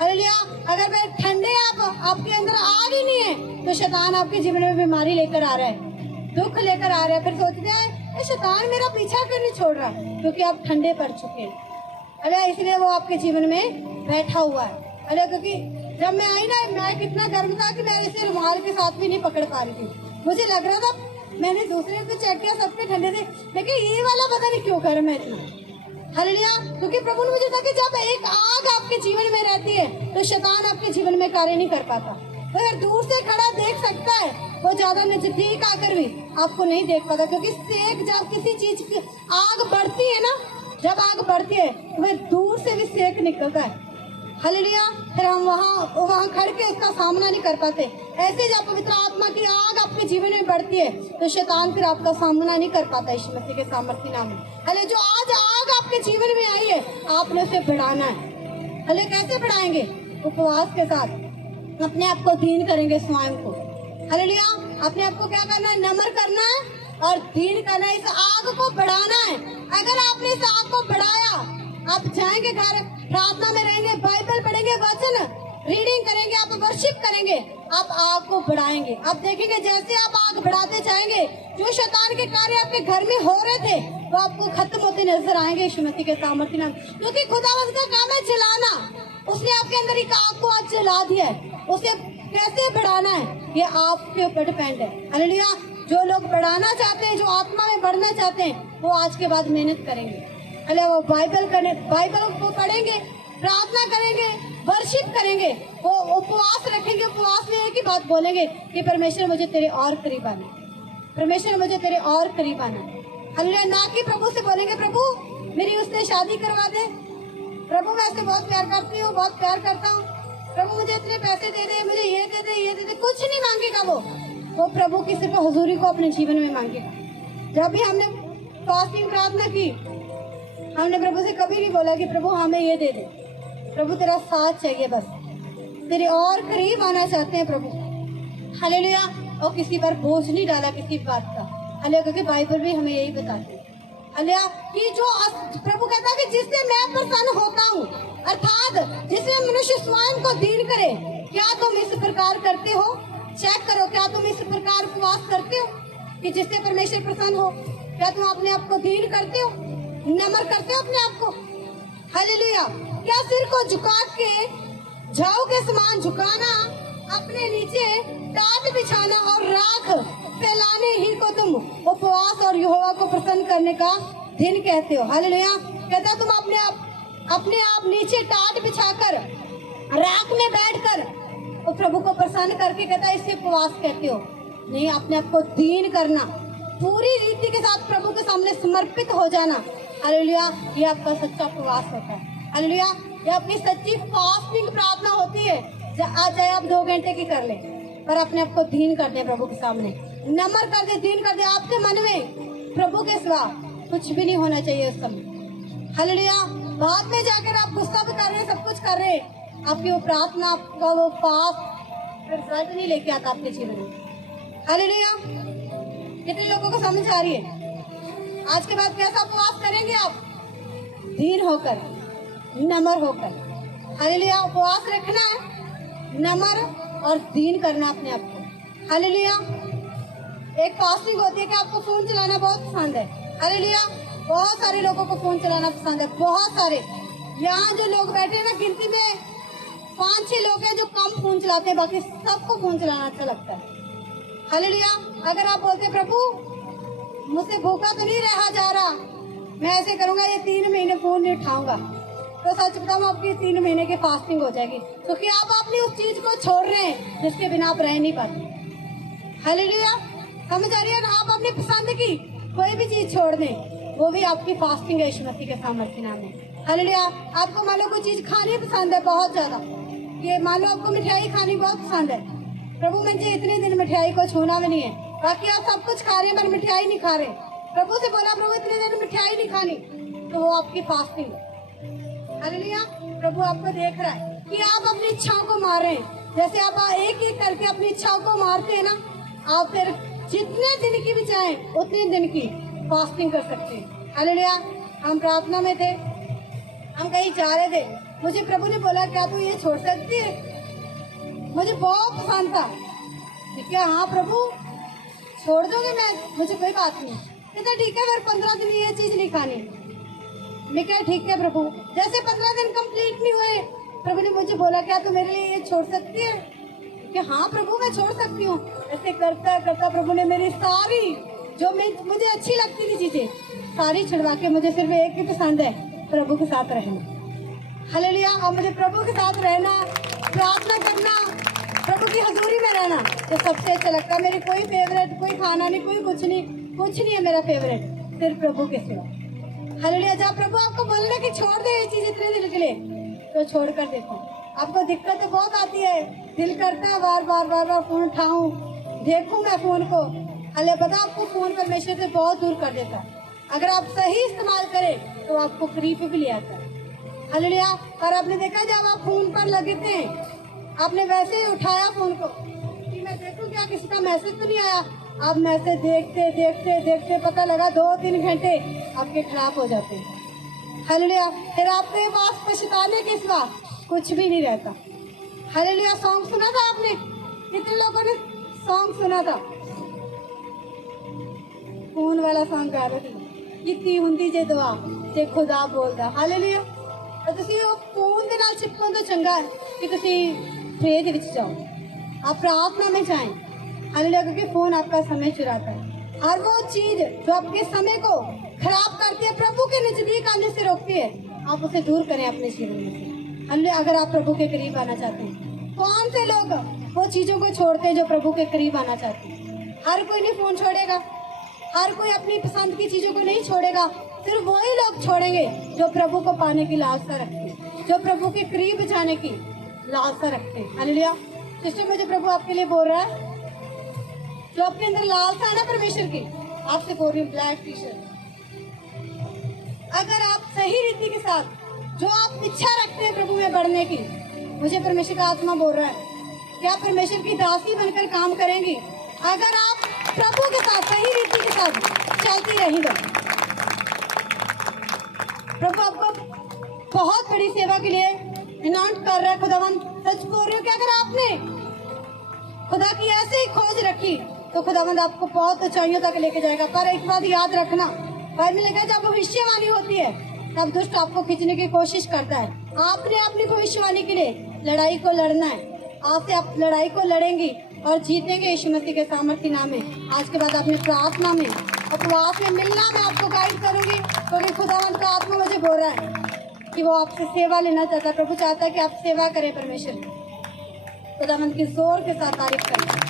हालेलुया। अगर वे ठंडे आपके अंदर आग ही नहीं है, तो शैतान आपके जीवन में बीमारी लेकर आ रहा है, दुख लेकर आ रहा है। फिर सोचते हैं शैतान मेरा पीछा करने छोड़ रहा, क्योंकि आप ठंडे पड़ चुके हैं। अरे इसलिए वो आपके जीवन में बैठा हुआ है। अरे क्योंकि जब मैं आई ना, मैं कितना गर्म था कि मैं इसे रुमाल के साथ भी नहीं पकड़ पा रही थी। मुझे लग रहा था, मैंने दूसरे को चेक किया, सबके ठंडे थे, लेकिन ये वाला पता नहीं क्यों गर्म है इतना। हालेलुया। क्योंकि प्रभु ने मुझे कहा कि जब एक आग आपके जीवन में रहती है, तो शैतान आपके जीवन में कार्य नहीं कर पाता। वो अगर दूर से खड़ा देख सकता है, वो ज्यादा नजदीक आकर भी आपको नहीं देख पाता, क्योंकि सेक जब किसी चीज की आग बढ़ती है ना, जब आग बढ़ती है तो फिर दूर से भी सेक निकलता है। हालेलुया। फिर हम वहाँ खड़ के उसका सामना नहीं कर पाते। ऐसे जब पवित्र आत्मा की आग आपके जीवन में बढ़ती है, तो शैतान फिर आपका सामना नहीं कर पाता यीशु मसीह के सामर्थ्य नाम में। हाले जो आज आग आपके जीवन में आई है, आपने उसे बढ़ाना है। हाले कैसे बढ़ाएंगे? उपवास के साथ अपने आप को दीन करेंगे, स्वयं को। हालेलुया। अपने आप को क्या करना है? नम्र करना है, और दीन करना, इस आग को बढ़ाना है। अगर आपने इस आग को बढ़ाया, आप जाएंगे घर, प्रार्थना में रहेंगे, बाइबल पढ़ेंगे, वचन रीडिंग करेंगे, आप वर्शिप करेंगे, आप आग को बढ़ाएंगे। आप देखेंगे जैसे आप आग बढ़ाते जाएंगे, जो शैतान के कार्य आपके घर में हो रहे थे वो आपको खत्म होते नजर आएंगे यीशु मसीह के सामर्थ्य नाम। क्योंकि खुदावंद का काम है जलाना, उसने आपके अंदर एक आग को आज जला दिया है। उसे कैसे बढ़ाना है ये आपके ऊपर डिपेंड है। हालेलुया। जो लोग बढ़ाना चाहते हैं, जो आत्मा में बढ़ना चाहते हैं, वो आज के बाद मेहनत करेंगे। हालेलुया। वो बाइबल को पढ़ेंगे, प्रार्थना करेंगे, वर्शिप करेंगे, वो उपवास रखेंगे। उपवास में एक ही बात बोलेंगे कि परमेश्वर मुझे तेरे और करीब आना, परमेश्वर मुझे तेरे और करीब आना। हालेलुया। ना कि प्रभु से बोलेंगे प्रभु मेरी उससे शादी करवा दे, प्रभु मैं उससे बहुत प्यार करती हूँ, बहुत प्यार करता हूँ, प्रभु मुझे इतने पैसे दे दे, मुझे ये दे दे, ये दे दे। कुछ नहीं मांगेगा वो प्रभु की सिर्फ हुजूरी को अपने जीवन में मांगेगा। जब भी हमने फास्टिंग प्रार्थना की, हमने प्रभु से कभी नहीं बोला कि प्रभु हमें ये दे दे, प्रभु तेरा साथ चाहिए, बस तेरे और करीब आना चाहते हैं प्रभु। हालेलुया। और किसी पर बोझ नहीं डाला किसी बात का। हालेलुया। क्योंकि बाइबल भी हमें यही बताती है। हालेलुया कि जो प्रभु कहता है कि जिससे मैं प्रसन्न होता हूँ, अर्थात जिसमें मनुष्य स्वयं को दीन करे। क्या तुम इस प्रकार करते हो? चेक करो, क्या तुम इस प्रकार उपवास करते हो कि जिससे परमेश्वर प्रसन्न हो? क्या तुम अपने आप को दीन करते हो, नम्र करते हो अपने आप को? हालेलुया। क्या सिर को झुका के झाऊ के समान झुकाना, अपने नीचे टाट बिछाना और राख फैलाने ही को तुम उपवास और यहोवा को प्रसन्न करने का दिन कहते हो? हालेलुया। कहता तुम अपने आप नीचे टाट बिछाकर राख में बैठकर और प्रभु को प्रसन्न करके, कहता इसे उपवास कहते हो? नहीं, अपने आप को दीन करना, पूरी रीति के साथ प्रभु के सामने समर्पित हो जाना। हालेलुया। ये आपका सच्चा उपवास होता है। हालेलुया। ये अपनी सच्ची फास्टिंग प्रार्थना होती है। चाहे आप 2 घंटे की कर ले, पर अपने आप को दीन कर दे, प्रभु के सामने नम्र कर दे, दीन कर दे। आपके मन में प्रभु के सिवा कुछ भी नहीं होना चाहिए उस समय। हालेलुया। बाद में जाकर आप गुस्सा भी कर रहे हैं, सब कुछ कर रहे हैं, आपकी वो प्रार्थना, आपका वो फास्ट रिजल्ट नहीं लेके आता आपके जीवन में। हालेलुया। कितने लोगों को समझ आ रही है? आज के बाद कैसा उपवास करेंगे आप? दीन होकर, नम्र होकर। हालेलुया। उपवास रखना है, नम्र और दीन करना अपने आप को। हालेलुया। एक फास्टिंग होती है कि आपको फोन चलाना बहुत पसंद है। हालेलुया। बहुत सारे लोगों को फोन चलाना पसंद है, बहुत सारे। यहाँ जो लोग बैठे हैं ना, गिनती में 5-6 लोग हैं जो कम फोन चलाते हैं, बाकी सबको फोन चलाना अच्छा लगता है। हालेलुया। अगर आप बोलते प्रभु मुझसे भूखा तो नहीं रहा जा रहा, मैं ऐसे करूंगा, ये 3 महीने फोन नहीं उठाऊंगा, तो सच बताऊं आपकी 3 महीने की फास्टिंग हो जाएगी। क्योंकि आप अपनी उस चीज को छोड़ रहे हैं जिसके बिना आप रह नहीं पाते। हालेलुया। समझ आ रही है ना? आप अपनी पसंद की कोई भी चीज छोड़ दें, वो भी आपकी फास्टिंग है यीशु मसीह के सामर्थ्य नाम में। हालेलुया। आपको मान लो कोई चीज खानी पसंद है बहुत ज्यादा, ये मान लो आपको मिठाई खानी बहुत पसंद है, प्रभु मुझे इतने दिन मिठाई को छूना भी नहीं है, बाकी आप सब कुछ खा रहे हैं पर मिठाई नहीं खा रहे। प्रभु से बोला प्रभु इतने दिन मिठाई नहीं खानी, तो वो आपकी फास्टिंग है। हालेलुया। प्रभु आपको देख रहा है कि आप अपनी इच्छाओं को मार रहे हैं। जैसे आप एक एक करके अपनी इच्छाओं को मारते हैं ना, आप फिर जितने दिन की भी चाहें उतने दिन की फास्टिंग कर सकते हैं। हालेलुया। हम प्रार्थना में थे, हम कहीं जा रहे थे, मुझे प्रभु ने बोला क्या तू ये छोड़ सकती है? मुझे बहुत पसंद था। क्या? हाँ प्रभु छोड़ दोगे? मैं मुझे कोई बात नहीं। कहता ठीक है, फिर 15 दिन ये चीज नहीं खानी। मैं क्या ठीक है प्रभु। जैसे 15 दिन कंप्लीट नहीं हुए, प्रभु ने मुझे बोला क्या तू मेरे लिए ये छोड़ सकती है? कि हाँ प्रभु मैं छोड़ सकती हूँ। ऐसे करता करता प्रभु ने मेरी सारी जो मुझे अच्छी लगती थी चीजें सारी छुड़वा के मुझे सिर्फ एक ही पसंद है, प्रभु के साथ रहना। हालेलुया। और मुझे प्रभु के साथ रहना, प्रार्थना करना, प्रभु की हजूरी में रहना तो सबसे अच्छा लगता है। मेरी कोई फेवरेट, कोई खाना नहीं, कोई कुछ नहीं है मेरा फेवरेट, सिर्फ प्रभु के सिवा। हालेलुया। जब प्रभु आपको बोलना कि छोड़ दे ये चीज इतने दिन के लिए, तो छोड़ कर देखो। आपको दिक्कत तो बहुत आती है, दिल करता है बार बार फोन उठाऊं, देखूं मैं फोन को। हालेलुया। पता आपको फोन परमेश्वर से बहुत दूर कर देता है। अगर आप सही इस्तेमाल करें तो आपको करीब भी ले आता है। हालेलुया। और आपने देखा जब आप फोन पर लगे थे, आपने वैसे ही उठाया फोन को कि मैं देखूं क्या किसी का मैसेज तो नहीं आया, आप मैसेज देखते देखते देखते पता लगा 2-3 घंटे आपके खराब हो जाते हैं। हालेलुया। फिर आपके पास पछताने के सिवा कुछ भी नहीं रहता। हालेलुया। सॉन्ग सुना था आपने? कितने लोगों ने सॉन्ग सुना था? फोन वाला सॉन्ग गा रहे थे, कितनी हुंदी जे दुआ जे खुदा बोलदा। हालेलुया। तो ਤੁਸੀਂ ਉਹ फोन ਦੇ ਨਾਲ चिपकन तो चंगा है कि ਤੁਸੀਂ प्रे ਦੇ ਵਿੱਚ जाओ, आप प्रार्थना में जाएं। हालेलुया। क्योंकि फोन आपका समय चुराता है। हर वो चीज जो आपके समय को खराब करती है, प्रभु के नजदीक आने से रोकती है, आप उसे दूर करें अपने जीवन में से। हालेलुया। अगर आप प्रभु के करीब आना चाहते हैं, कौन से लोग वो चीजों को छोड़ते हैं जो प्रभु के करीब आना चाहते हैं? हर कोई नहीं फोन छोड़ेगा, हर कोई अपनी पसंद की चीजों को नहीं छोड़ेगा। सिर्फ वही लोग छोड़ेंगे जो प्रभु को पाने की लालसा रखते हैं, जो प्रभु के करीब जाने की लालसा रखते हैं। हालेलुया। सिस्टर, मुझे प्रभु आपके लिए बोल रहा है, जो आपके अंदर लालसा है ना परमेश्वर की, आपसे बोल रही हूँ, ब्लैक टी शर्ट, अगर आप सही रीति के साथ जो आप इच्छा रखते हैं प्रभु में बढ़ने की, मुझे परमेश्वर का आत्मा बोल रहा है कि आप परमेश्वर की दासी बनकर काम करेंगी अगर आप प्रभु के साथ सही रीति के साथ चलती रहेंगे। प्रभु आपको बहुत बड़ी सेवा के लिए इनाम कर रहा है। खुदावन, सच बोल रही हूँ कि अगर आपने खुदा की ऐसे ही खोज रखी तो खुदावंद आपको बहुत ऊंचाइयों तक लेके जाएगा। पर एक बात याद रखना, बाइबल में लिखा है जब भविष्यवाणी होती है तब दुष्ट आपको खींचने की कोशिश करता है। आपने अपनी भविष्यवाणी के लिए लड़ाई को लड़ना है। आपसे आप लड़ाई को लड़ेंगी और जीतेंगे यीशु मसीह के सामर्थ्य नाम में। आज के बाद आपने प्रार्थना में, उपवास में मिलना, मैं आपको गाइड करूंगी, क्योंकि खुदावंद का आत्मा मुझे बोल रहा है कि वो आपसे सेवा लेना चाहता है। प्रभु चाहता है कि आप सेवा करें परमेश्वर की। खुदावंद की जोर के साथ तारीफ करें।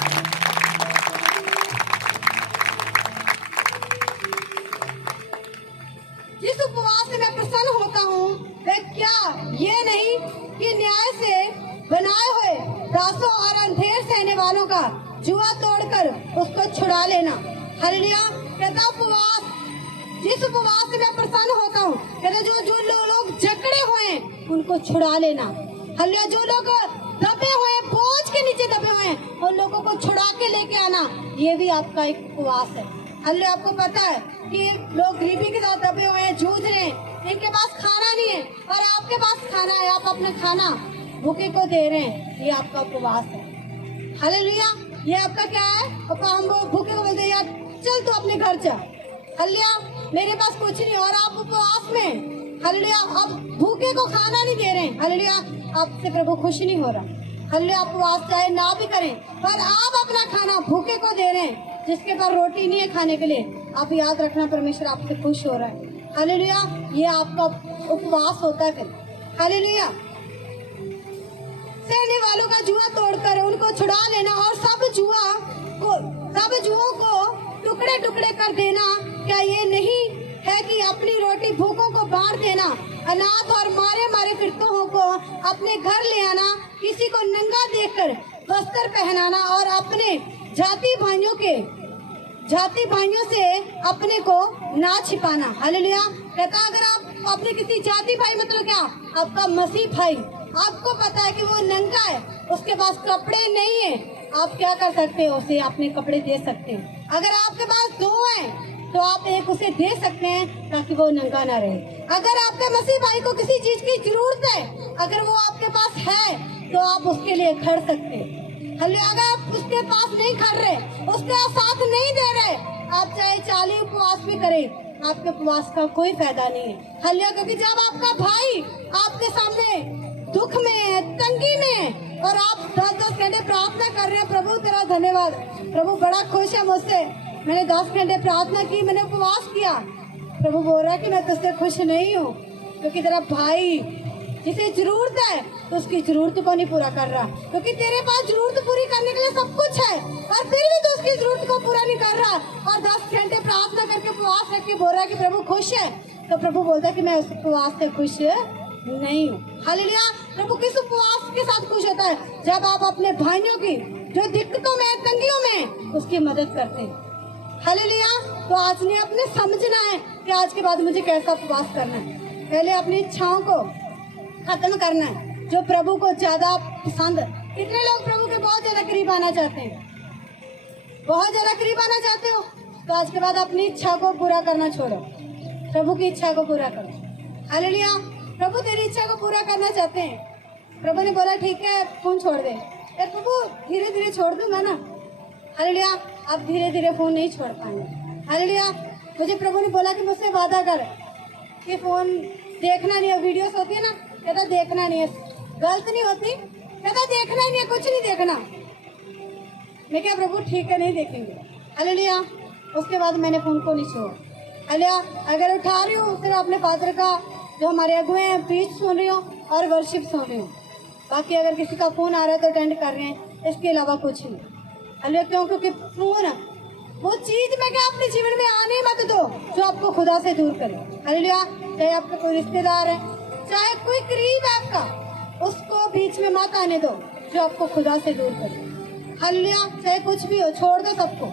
जिस उपवास से मैं प्रसन्न होता हूँ वह क्या ये नहीं कि न्याय से बनाए हुए दासों और अंधेर सहने वालों का जुआ तोड़कर उसको छुड़ा लेना। हालेलुया। कहता उपवास, जिस उपवास से मैं प्रसन्न होता हूँ, कहता जो लोग जकड़े हुए हैं उनको छुड़ा लेना। हालेलुया। जो लोग दबे हुए हैं, बोझ के नीचे दबे हुए हैं, उन लोगों को छुड़ा के लेके आना, ये भी आपका एक उपवास है। हालेलुया। आपको पता है कि लोग गरीबी के साथ दबे हुए हैं, जूझ रहे हैं, इनके पास खाना नहीं है और आपके पास खाना है, आप अपना खाना भूखे को दे रहे हैं, ये आपका उपवास है। हालेलुया। ये आपका क्या है? हम वो भूखे को बोलते हैं यार चल तू अपने घर जा। हालेलुया। मेरे पास कुछ नहीं, और आप उपवास में, हालेलुया, आप भूखे को खाना नहीं दे रहे हैं। हालेलुया। आपसे प्रभु खुश नहीं हो रहा। हालेलुया। आप उपवास चाहे ना भी करें, पर आप अपना खाना भूखे को दे रहे हैं जिसके पास रोटी नहीं है खाने के लिए। आप याद रखना परमेश्वर आपसे खुश हो रहा है। हालेलुया। ये आपका उपवास होता है। हालेलुया। सहने वालों का जुआ तोड़कर उनको छुड़ा लेना और सब जुओं को टुकड़े टुकड़े कर देना। क्या ये नहीं है कि अपनी रोटी भूखों को बांट देना, अनाथ और मारे मारे फिरतों को अपने घर ले आना, किसी को नंगा देखकर वस्त्र पहनाना और अपने जाति भाइयों से अपने को ना छिपाना। हालेलुया। कहता अगर आप अपने किसी जाति भाई, मतलब क्या आपका मसीह भाई, आपको पता है कि वो नंगा है, उसके पास कपड़े नहीं है, आप क्या कर सकते हो? उसे अपने कपड़े दे सकते हैं। अगर आपके पास 2 हैं तो आप एक उसे दे सकते हैं ताकि वो नंगा ना रहे। अगर आपके मसीह भाई को किसी चीज की जरूरत है, अगर वो आपके पास है तो आप उसके लिए खड़ सकते हैं। अगर आप उसके पास नहीं खड़ रहे, उसके साथ नहीं दे रहे, आप चाहे 40 उपवास भी करें, आपके उपवास का कोई फायदा नहीं है। हालेलुया। क्योंकि जब आपका भाई आपके सामने दुख में है, तंगी में है, और आप 10-10 घंटे प्रार्थना कर रहे हैं, प्रभु तेरा धन्यवाद, प्रभु बड़ा खुश है मुझसे, मैंने 10 घंटे प्रार्थना की, मैंने उपवास किया। प्रभु बोल रहा है कि मैं तुझसे खुश नहीं हूँ, क्योंकि तेरा भाई जिसे जरूरत है तो उसकी जरूरत को नहीं पूरा कर रहा, क्योंकि तेरे पास जरूरत पूरी करने के लिए सब कुछ है, और फिर भी तो उसकी जरूरत को पूरा नहीं कर रहा। और 10 घंटे प्रार्थना करके उपवास करके बोल रहा है कि प्रभु खुश है, तो प्रभु बोलता है कि मैं उस उपवास से खुश नहीं हूँ। हालेलुया। प्रभु किस उपवास के साथ खुश होता है? जब आप अपने भाइयों की जो दिक्कतों में, तंगियों में, उसकी मदद करते हैं। हालेलुया। तो आज ने अपने समझना है कि आज के बाद मुझे कैसा उपवास करना है। पहले अपनी इच्छाओं को खत्म करना है जो प्रभु को ज्यादा पसंद। कितने लोग प्रभु के बहुत ज्यादा करीब आना चाहते हैं? बहुत ज्यादा करीब आना चाहते हो तो आज के बाद अपनी इच्छा को पूरा करना छोड़ो, प्रभु की इच्छा को पूरा करो। हालेलुया। प्रभु तेरी इच्छा को पूरा करना चाहते हैं। प्रभु ने बोला ठीक है फोन छोड़ दे, यार प्रभु धीरे धीरे छोड़ दूंगा ना। हालेलुया। आप धीरे धीरे फोन नहीं छोड़ पाएंगे। हालेलुया। मुझे प्रभु ने बोला कि मुझसे वादा कर कि फोन देखना नहीं है, वीडियोस होती है ना, कहता देखना नहीं है, गलत नहीं होती, कहता देखना ही नहीं है, कुछ नहीं देखना। मैं क्या प्रभु ठीक है नहीं देखेंगे। हालेलुया। उसके बाद मैंने फोन को नहीं छोड़ा। हालेलुया। अगर उठा रही हूँ सिर्फ अपने फादर का जो हमारे अगुए हैं प्रीच सुन रही हूँ और वर्शिप सुन रही हूँ, बाकी अगर किसी का फोन आ रहा है तो अटेंड कर रहे हैं, इसके अलावा कुछ नहीं। हालेलुया। क्यों? क्योंकि फोन वो चीज में क्या अपने जीवन में आने मत दो जो आपको खुदा से दूर करे। हालेलुया। चाहे आपका कोई रिश्तेदार है, चाहे कोई करीब है आपका, उसको बीच में मत आने दो जो आपको खुदा से दूर करे। हालेलुया। चाहे कुछ भी हो, छोड़ दो सबको।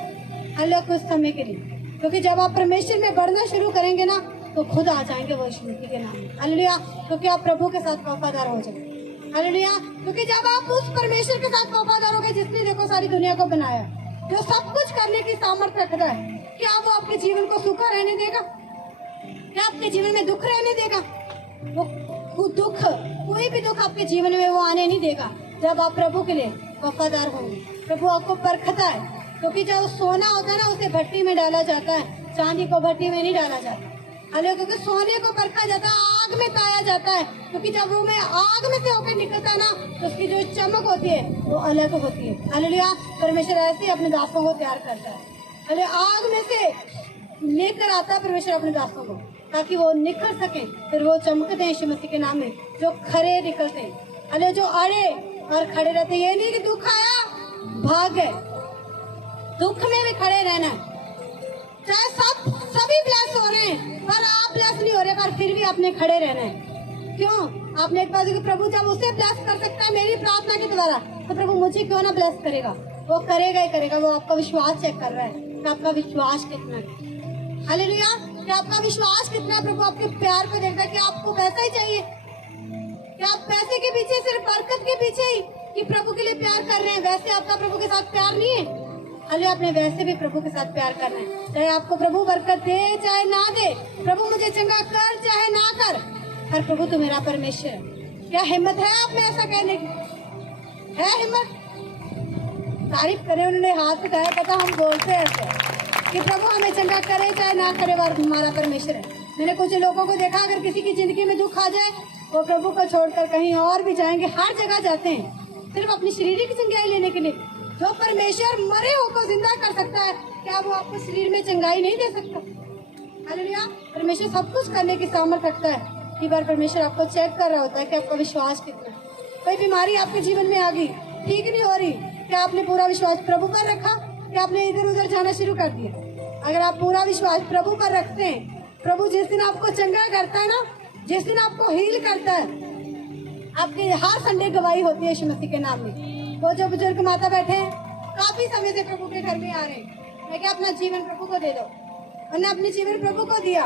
हालेलुया। कुछ समय के लिए, क्योंकि जब आप परमेश्वर में बढ़ना शुरू करेंगे ना तो खुद आ जाएंगे वो यीशु मसीह के नाम में। हालेलुया। क्योंकि आप प्रभु के साथ वफादार हो जाए। हालेलुया। क्योंकि जब आप उस परमेश्वर के साथ वफादार हो गए जिसने देखो सारी दुनिया को बनाया, जो सब कुछ करने की सामर्थ्य रखता है, क्या वो आपके जीवन को सूखा रहने देगा? क्या आपके जीवन में दुख रहने देगा? वो दुख, कोई भी दुख आपके जीवन में वो आने नहीं देगा जब आप प्रभु के लिए वफादार होंगे। प्रभु आपको परखता है, क्योंकि जब सोना होता है ना उसे भट्टी में डाला जाता है, चांदी को भट्टी में नहीं डाला जाता। हालेलुया। क्योंकि सोने को परखा जाता है, आग में ताया जाता है, क्योंकि जब वो में आग में से होकर निकलता है ना तो उसकी जो चमक होती है वो अलग होती है। हालेलुया। परमेश्वर ऐसे ही अपने दासों को तैयार करता है। हालेलुया। आग में से लेकर आता है परमेश्वर अपने दासों को, ताकि वो निकल सके, फिर वो चमकते हैं यीशु मसीह के नाम में, जो खरे निकलते हैं। हालेलुया। जो अड़े और खड़े रहते, ये नहीं कि दुख आया भाग गए, दुख में भी खड़े रहना है। चाहे सभी ब्लेस हो रहे हैं पर आप ब्लेस नहीं हो रहे, पर फिर भी आपने खड़े रहना है। क्यों? आपने एक बात, प्रभु जब उसे ब्लेस कर सकता है मेरी प्रार्थना के द्वारा, तो प्रभु मुझे क्यों ना ब्लेस करेगा? वो करेगा ही करेगा। वो आपका विश्वास चेक कर रहा है कि आपका विश्वास कितना है। हालेलुया। कि आपका विश्वास कितना है। प्रभु आपके प्यार को देखता है कि आपको पैसा ही चाहिए, कि आप पैसे के पीछे, सिर्फ बरकत के पीछे ही कि प्रभु के लिए प्यार कर रहे हैं, वैसे आपका प्रभु के साथ प्यार नहीं है। हालेलुया। आपने वैसे भी प्रभु के साथ प्यार करना है, चाहे आपको प्रभु बरकत दे चाहे ना दे, प्रभु मुझे चंगा कर चाहे ना कर, पर प्रभु तो मेरा परमेश्वर है। क्या हिम्मत है आप में ऐसा कहने की? है हिम्मत? तारीफ करें। उन्होंने हाथ उठाया, कहता हम बोलते हैं ऐसे कि प्रभु हमें चंगा करे चाहे ना करे, हमारा परमेश्वर है। मैंने कुछ लोगों को देखा, अगर किसी की जिंदगी में दुख आ जाए वो प्रभु को छोड़कर कहीं और भी जाएंगे, हर जगह जाते हैं सिर्फ अपनी शरीर की चंगाई लेने के लिए। जो परमेश्वर मरे हो को जिंदा कर सकता है, क्या वो आपको शरीर में चंगाई नहीं दे सकता? हालेलुया। परमेश्वर सब कुछ करने की सामर्थ्य रखता है। कई बार परमेश्वर आपको चेक कर रहा होता है कि आपका विश्वास कितना है। कोई बीमारी आपके जीवन में आ गई, ठीक नहीं हो रही, क्या आपने पूरा विश्वास प्रभु पर रखा? क्या आपने इधर उधर जाना शुरू कर दिया? अगर आप पूरा विश्वास प्रभु पर रखते हैं, प्रभु जिस दिन आपको चंगा करता है ना, जिस दिन आपको हील करता है, आपकी हर संडे गवाही होती है यीशु मसीह के नाम में। वो जो बुजुर्ग माता बैठे हैं, काफी समय से प्रभु के घर में आ रहे हैं, मैं क्या अपना जीवन प्रभु को दे दो। उन्होंने अपने जीवन प्रभु को दिया।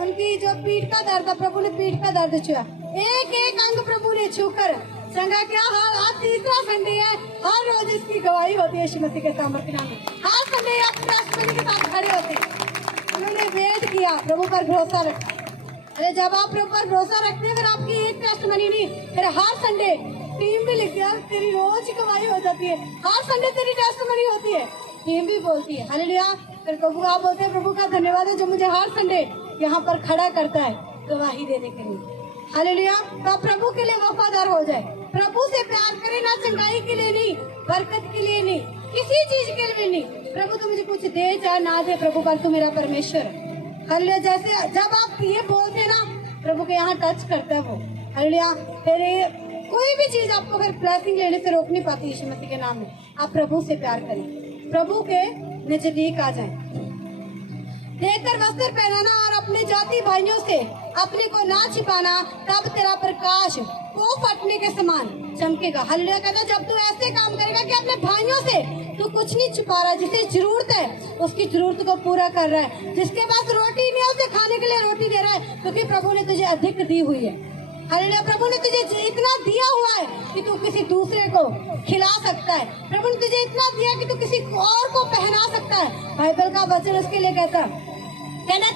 उनकी जो पीठ का दर्द था, प्रभु ने पीठ का दर्द छुआ, एक एक अंग प्रभु ने छूकर चंगा क्या। आज तीसरा संडे है, हर रोज इसकी गवाही होती है यीशु मसीह के सामर्थ्य नाम में। हर संडे आप टेस्टिमनी के साथ खड़े होते हैं। उन्होंने वेट किया, प्रभु पर भरोसा रखा। अरे जब आप प्रभु पर भरोसा रखते हैं, फिर आपकी एक टेस्टिमनी नहीं, फिर हर संडे टीम भी लिखती है, तेरी रोज गवाही हो जाती है, हर संडे तेरी टेस्टिमनी होती है, टीम भी बोलती है। हालेलुया। फिर प्रभु आप बोलते हैं, प्रभु का धन्यवाद है जो मुझे हर संडे यहाँ पर खड़ा करता है गवाही देने के लिए। हालेलुया। तो प्रभु के लिए वफादार हो जाए, प्रभु से प्यार करे, ना चंगाई के लिए नहीं, बरकत के लिए नहीं, किसी चीज के लिए नहीं। प्रभु तू मुझे कुछ दे चाहे ना दे, प्रभु पर तू मेरा परमेश्वर है। हालेलुया। जैसे जब आप ये बोलते ना, प्रभु के यहाँ टच करता है वो। हालेलुया। फिर कोई भी चीज आपको फिर ब्लेसिंग लेने से रोक नहीं पाती यीशु मसीह के नाम में। आप प्रभु से प्यार करें, प्रभु के नजदीक आ जाएं, देकर वस्त्र पहनाना और अपने जाति भाइयों से अपने को ना छिपाना, तब तेरा प्रकाश को फटने के समान चमकेगा। हालेलुया। कहता जब तू ऐसे काम करेगा कि अपने भाइयों से तू कुछ नहीं छुपा रहा, जिसे जरूरत है उसकी जरूरत को पूरा कर रहा है, जिसके पास रोटी नहीं है उसे खाने के लिए रोटी दे रहा है, क्योंकि प्रभु ने तुझे अधिक दी हुई है। हालेलुया। प्रभु ने तुझे इतना दिया हुआ है कि तू किसी दूसरे को खिला सकता है। प्रभु ने तुझे इतना दिया कि तू किसी और को पहना सकता है। बाइबल का वचन उसके लिए कहता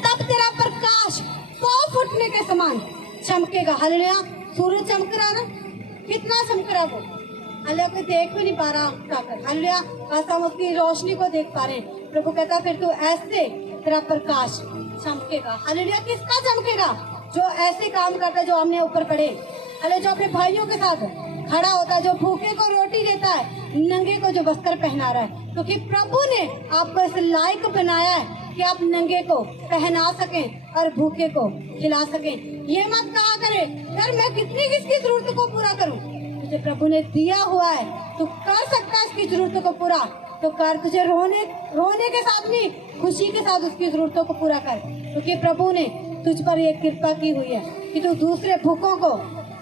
तब तेरा प्रकाश 100 फुटने के समान चमकेगा। हालेलुया। सूरज चमक रहा ना, कितना चमक रहा वो, हालेलुया, कोई देख भी नहीं पा रहा उठाकर। हालेलुया, बस हम उसकी रोशनी को देख पा रहे हैं। प्रभु कहता फिर तू ऐसे तेरा प्रकाश चमकेगा। हालेलुया। किसका चमकेगा? जो ऐसे काम करता है, जो हमने ऊपर खड़े, हालेलुया, जो अपने भाइयों के साथ खड़ा होता है, जो भूखे को रोटी देता है, नंगे को जो वस्त्र पहना रहा है, क्योंकि प्रभु ने आपको इस लायक बनाया है कि आप नंगे को पहना सकें और भूखे को खिला सकें। ये मत कहा करे यार मैं कितनी किसकी जरूरत को पूरा करूं। तुझे प्रभु ने दिया हुआ है, तू कर सकता है इसकी जरूरतों को पूरा, तो कर। तुझे रोने के साथ नहीं, खुशी के साथ उसकी जरूरतों को पूरा कर, क्योंकि प्रभु ने तुझ पर ये कृपा की हुई है कि तू दूसरे भूखों को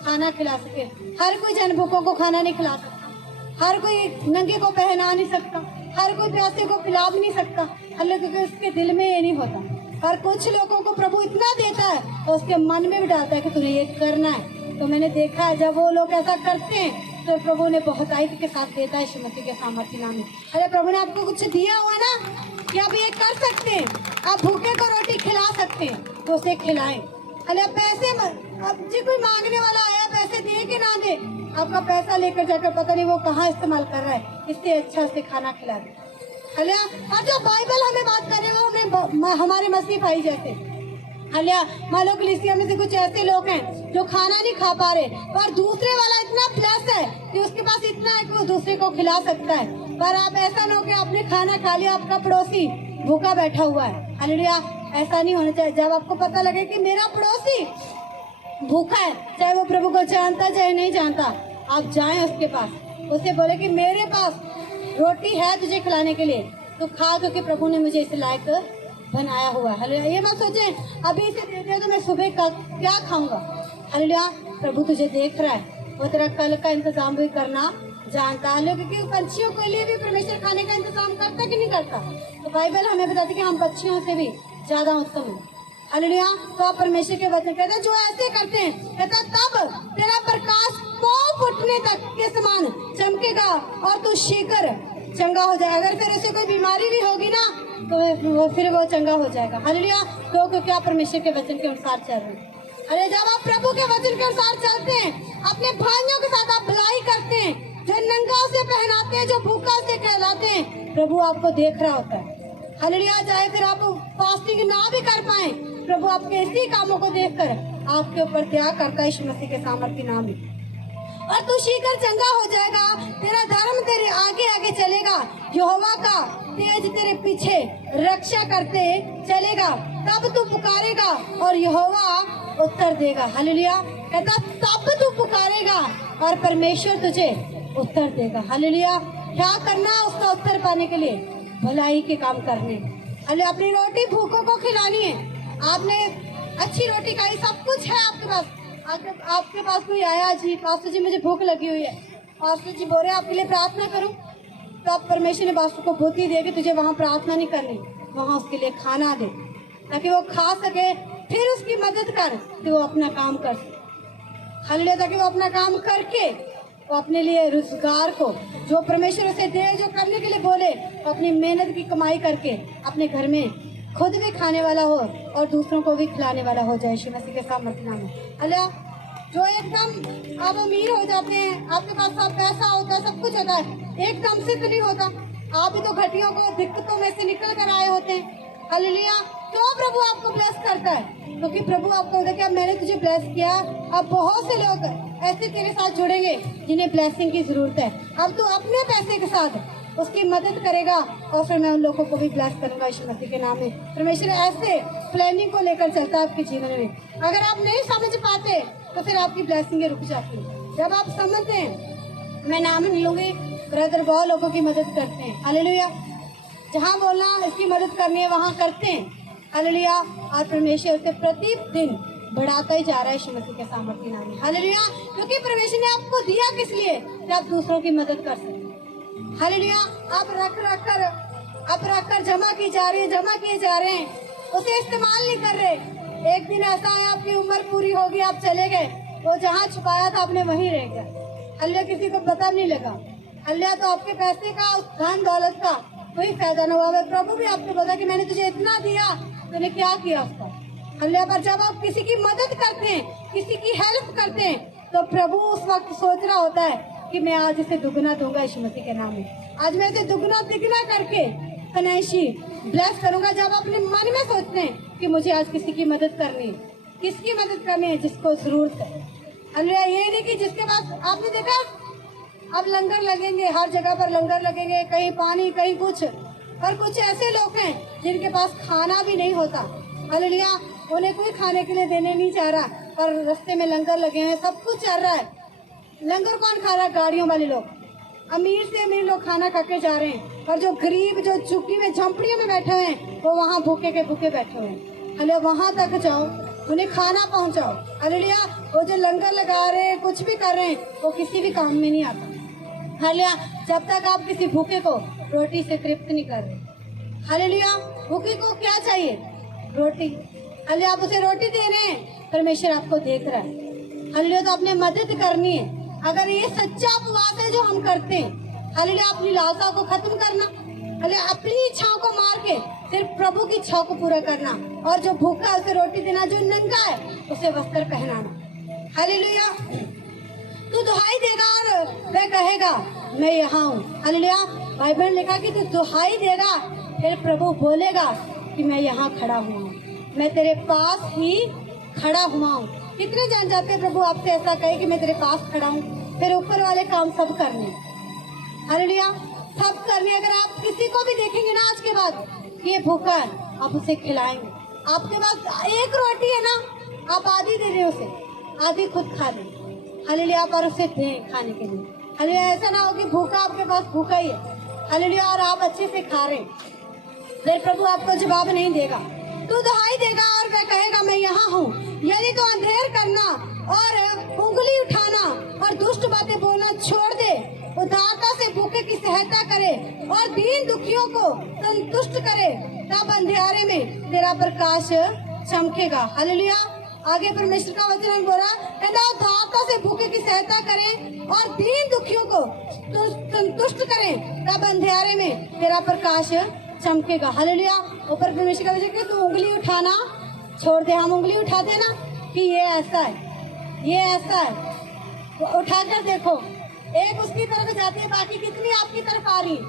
खाना खिला सके। हर कोई जन भूखों को खाना नहीं खिला सकता, हर कोई नंगे को पहना नहीं सकता, हर कोई प्यासे को पिला भी नहीं सकता, क्योंकि उसके दिल में ये नहीं होता। पर कुछ लोगों को प्रभु इतना देता है और उसके मन में भी डालता है कि तुझे ये करना है। तो मैंने देखा है जब वो लोग ऐसा करते हैं तो प्रभु ने बहुत आयत के साथ देता है श्रीमती के सामर्थ्य नाम में। अरे प्रभु ने आपको कुछ दिया हुआ ना कि आप ये कर सकते हैं, आप भूखे को रोटी खिला सकते हैं तो उसे खिलाएं। अरे पैसे अब जी कोई मांगने वाला आया, पैसे दे के ना दे, आपका पैसा लेकर जाकर पता नहीं वो कहाँ इस्तेमाल कर रहा है, इससे अच्छा उसे खाना खिला दे। हलिया, और जो बाइबल हमें बात कर रहे हैं वो हमें हमारे मसीह भाई जैसे, हलिया, मान लो कलीसिया में से कुछ ऐसे लोग हैं जो खाना नहीं खा पा रहे, पर दूसरे वाला इतना प्लस है कि उसके पास इतना है कि वो दूसरे को खिला सकता है। पर आप ऐसा ना हो कि आपने खाना खा लिया, आपका पड़ोसी भूखा बैठा हुआ है। हालेलुया, ऐसा नहीं होना चाहिए। जब आपको पता लगे कि मेरा पड़ोसी भूखा है, चाहे वो प्रभु को जानता चाहे नहीं जानता, आप जाएं उसके पास, उसे बोले कि मेरे पास रोटी है तुझे खिलाने के लिए, तो खा, क्योंकि प्रभु ने मुझे इस लायक बनाया हुआ है। हालेलुया। ये मत सोचे अभी इसे दे दिया तो मैं सुबह का क्या खाऊंगा। हालेलुया, प्रभु तुझे देख रहा है, वो तेरा कल का इंतजाम भी करना जानता है, क्योंकि पंछियों के लिए भी परमेश्वर खाने का इंतजाम करता कि नहीं करता। तो बाइबल हमें बताती है कि हम पक्षियों से भी ज्यादा उत्तम है। हालेलुया। तो आप परमेश्वर के वचन कहते हैं जो ऐसे करते हैं, कहता तब तेरा प्रकाश 100 फुटने तक के समान चमकेगा और तू शीघ्र चंगा हो जाएगा। अगर फिर उसे कोई बीमारी भी होगी ना तो फिर वो चंगा हो जाएगा। हालेलुया। तो क्योंकि आप परमेश्वर के वचन के अनुसार चल रहे हैं। अरे जब आप प्रभु के वचन के अनुसार चलते हैं, अपने भाइयों के साथ आप भलाई करते हैं, जो नंगा से पहनाते हैं, जो भूखा से कहलाते हैं, प्रभु आपको देख रहा होता है। हालेलुया। चाहे फिर आप फास्टिंग ना भी कर पाए, प्रभु आपके इसी कामों को देखकर आपके ऊपर दया करता है यीशु मसीह के सामर्थ्य नाम में, और तू शीघ्र चंगा हो जाएगा। तेरा धर्म तेरे आगे आगे चलेगा, यहोवा का तेज तेरे पीछे रक्षा करते चलेगा। तब तू पुकारेगा और यहोवा उत्तर देगा। हालेलुया। कहता तब तू पुकारेगा और परमेश्वर तुझे उत्तर देगा। हालेलुया। क्या करना उसका उत्तर पाने के लिए? भलाई के काम करने। हालेलुया। अपनी रोटी भूखों को खिलानी है। आपने अच्छी रोटी खाई, सब कुछ है आपके पास, आपके पास कोई आया, जी पास्टर जी मुझे भूख लगी हुई है, पास्टर जी बोल रहे हैं आपके लिए प्रार्थना करूं, तो आप परमेश्वर ने पास्टर को बुद्धि दे कि तुझे वहाँ प्रार्थना नहीं करनी, वहाँ उसके लिए खाना दे ताकि वो खा सके, फिर उसकी मदद कर कि वो अपना काम कर सके। हालेलुया। ताकि वो अपना काम करके वो अपने लिए रोजगार को जो परमेश्वर उसे दे, जो करने के लिए बोले, वो अपनी मेहनत की कमाई करके अपने घर में खुद भी खाने वाला हो और दूसरों को भी खिलाने वाला हो जाए यीशु मसीह के सामर्थ्य नाम में। हालेलुया। जो एकदम आप अमीर हो जाते हैं, आपके पास सब पैसा होता है, सब कुछ होता है, एकदम से तो नहीं होता। आप भी तो घटियों को दिक्कतों में से निकल कर आए होते हैं। हालेलुया। क्यों प्रभु आपको ब्लेस करता है? क्योंकि प्रभु आपको बोलता है कि अब मैंने तुझे ब्लेस किया, अब बहुत से लोग ऐसे तेरे साथ जुड़ेंगे जिन्हें ब्लेसिंग की जरूरत है। अब तू अपने पैसे के साथ उसकी मदद करेगा और फिर मैं उन लोगों को भी ब्लेस करूंगा यीशु मसीह के नाम में। परमेश्वर ऐसे प्लानिंग को लेकर चलता है आपके जीवन में। अगर आप नहीं समझ पाते तो फिर आपकी ब्लेसिंग रुक जाती है। जब आप समझते हैं, मैं नाम नहीं लूंगी, ब्रदर बहुत लोगों की मदद करते हैं। हालेलुया। जहाँ बोलना इसकी मदद करनी है वहाँ करते हैं। हालेलुया। और परमेश्वर से प्रतिदिन बढ़ाता ही जा रहा है यीशु मसीह के सामर्थ्य नाम में। हालेलुया। क्योंकि परमेश्वर ने आपको दिया किस लिए? कि आप दूसरों की मदद कर सकें। हालेलुया। आप रख कर जमा की जा रही है, जमा किए जा रहे हैं, उसे इस्तेमाल नहीं कर रहे। एक दिन ऐसा है आपकी उम्र पूरी होगी, आप चले गए, वो जहाँ छुपाया था आपने वहीं रह गया। हालेलुया, किसी को पता नहीं लगा। हालेलुया, तो आपके पैसे का, उस धन दौलत का कोई फायदा न हुआ। प्रभु भी आपको पता कि मैंने तुझे इतना दिया, तूने क्या किया उसका। हालेलुया, पर जब आप किसी की मदद करते हैं, किसी की हेल्प करते हैं, तो प्रभु उस वक्त सोच रहा होता है कि मैं आज इसे दुगना दूंगा यीशु मसीह के नाम में। आज मैं इसे दुगना तिगना करके फाइनेंशियल ब्लेस करूंगा। जब आप अपने मन में सोचते हैं कि मुझे आज किसी की मदद करनी है, किसकी मदद करनी है, जिसको जरूरत है। हालेलुया, ये नहीं कि जिसके पास, आपने देखा अब लंगर लगेंगे, हर जगह पर लंगर लगेंगे, कहीं पानी कहीं कुछ, और कुछ ऐसे लोग हैं जिनके पास खाना भी नहीं होता। हालेलुया, उन्हें कोई खाने के लिए देने नहीं चाह रहा, पर रास्ते में लंगर लगे हैं, सब कुछ चल रहा है। लंगर कौन खा रहा है? गाड़ियों वाले लोग, अमीर से अमीर लोग खाना खा के जा रहे हैं, और जो गरीब, जो झुग्गी में, झोंपड़ियों में बैठे हुए हैं, वो वहाँ भूखे के भूखे बैठे हुए हैं। हालेलुया, वहाँ तक जाओ, उन्हें खाना पहुँचाओ। हालेलुया, वो जो लंगर लगा रहे हैं, कुछ भी कर रहे हैं, वो किसी भी काम में नहीं आता। हालेलुया, जब तक आप किसी भूखे को रोटी से तृप्त नहीं कर रहे। हालेलुया, भूखे को क्या चाहिए? रोटी। हालेलुया, आप उसे रोटी दे रहे हैं, परमेश्वर आपको देख रहा है। हालेलुया, तो आपने मदद करनी है। अगर ये सच्चा उपवास है जो हम करते हैं, हालेलुया, अपनी लालसा को खत्म करना, हालेलुया, अपनी इच्छाओं को मार के सिर्फ प्रभु की इच्छाओं को पूरा करना, और जो भूखा है उसे रोटी देना, जो नंगा है उसे वस्त्र पहनाना। हालेलुया, तू दुहाई देगा और वह कहेगा मैं यहाँ हूँ। हालेलुया, बाइबल में लिखा कि तू दुहाई देगा, फिर प्रभु बोलेगा कि मैं यहाँ खड़ा हुआ हूँ, मैं तेरे पास ही खड़ा हुआ हूँ। कितने जान जाते हैं प्रभु आपसे ऐसा कहे कि मैं तेरे पास खड़ा हूँ, फिर ऊपर वाले काम सब करने। हालेलुया, सब करने। अगर आप किसी को भी देखेंगे ना आज के बाद ये भूखा है, आप उसे खिलाएंगे। आपके पास एक रोटी है ना, आप आधी दे रहे उसे, आधी खुद खा लें। हालेलुया, आप और उसे दें खाने के लिए। हालेलुया, ऐसा ना हो कि भूखा आपके पास भूखा ही है, हालेलुया, और आप अच्छे से खा रहे हैं, फिर प्रभु आपको जवाब नहीं देगा। तू दुहाई देगा और वह कहेगा मैं यहाँ हूँ। यदि तो अंधेर करना और उंगली उठाना और दुष्ट बातें बोलना छोड़ दे, उदारता से भूखे की सहायता करे और दीन दुखियों को संतुष्ट करे, तब अंधेरे में तेरा प्रकाश चमकेगा। हालेलुया, आगे परमेश्वर का वचन बोला, कहता उदारता से भूखे की सहायता करें और दीन दुखियों को संतुष्ट करें, तब अंधेरे में तेरा प्रकाश चमकेगा। हालेलुया, ऊपर परमेश्वर का वचन कि तू उंगली उठाना छोड़ दे। हम उंगली उठाते ना कि ये ऐसा है, ये ऐसा है, तो उठाकर देखो, एक उसकी तरफ जाती है, बाकी कितनी आपकी तरफ आ रही है।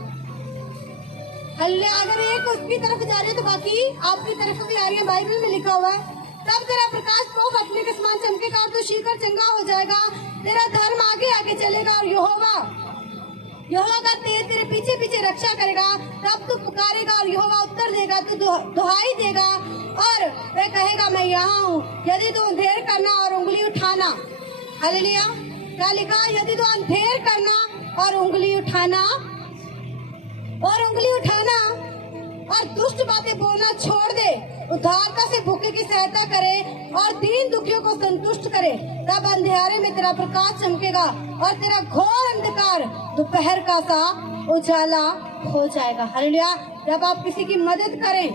हालेलुया, अगर एक उसकी तरफ जा रही है तो बाकी आपकी तरफ भी आ रही है। बाइबल में लिखा हुआ है, तब तेरा प्रकाश को फटने के समान चमकेगा और तू शीघ्र चंगा हो जाएगा, तेरा धर्म आगे आगे चलेगा और यहोवा का तेज तेरे पीछे पीछे रक्षा करेगा। तब तू पुकारेगा और यहोवा उत्तर देगा, तू दुहाई देगा और वह कहेगा मैं यहाँ हूँ। यदि तू अंधेर करना और उंगली उठाना, हालेलुया, क्या लिखा? यदि तू अंधेर करना और उंगली उठाना और दुष्ट बातें बोलना छोड़ दे, उदारता से भूखे की सहायता करे और दीन दुखियों को संतुष्ट करे, तब अंधेरे में तेरा प्रकाश चमकेगा और तेरा घोर अंधकार दोपहर का सा उजाला हो जाएगा। हालेलुया, जब आप किसी की मदद करें,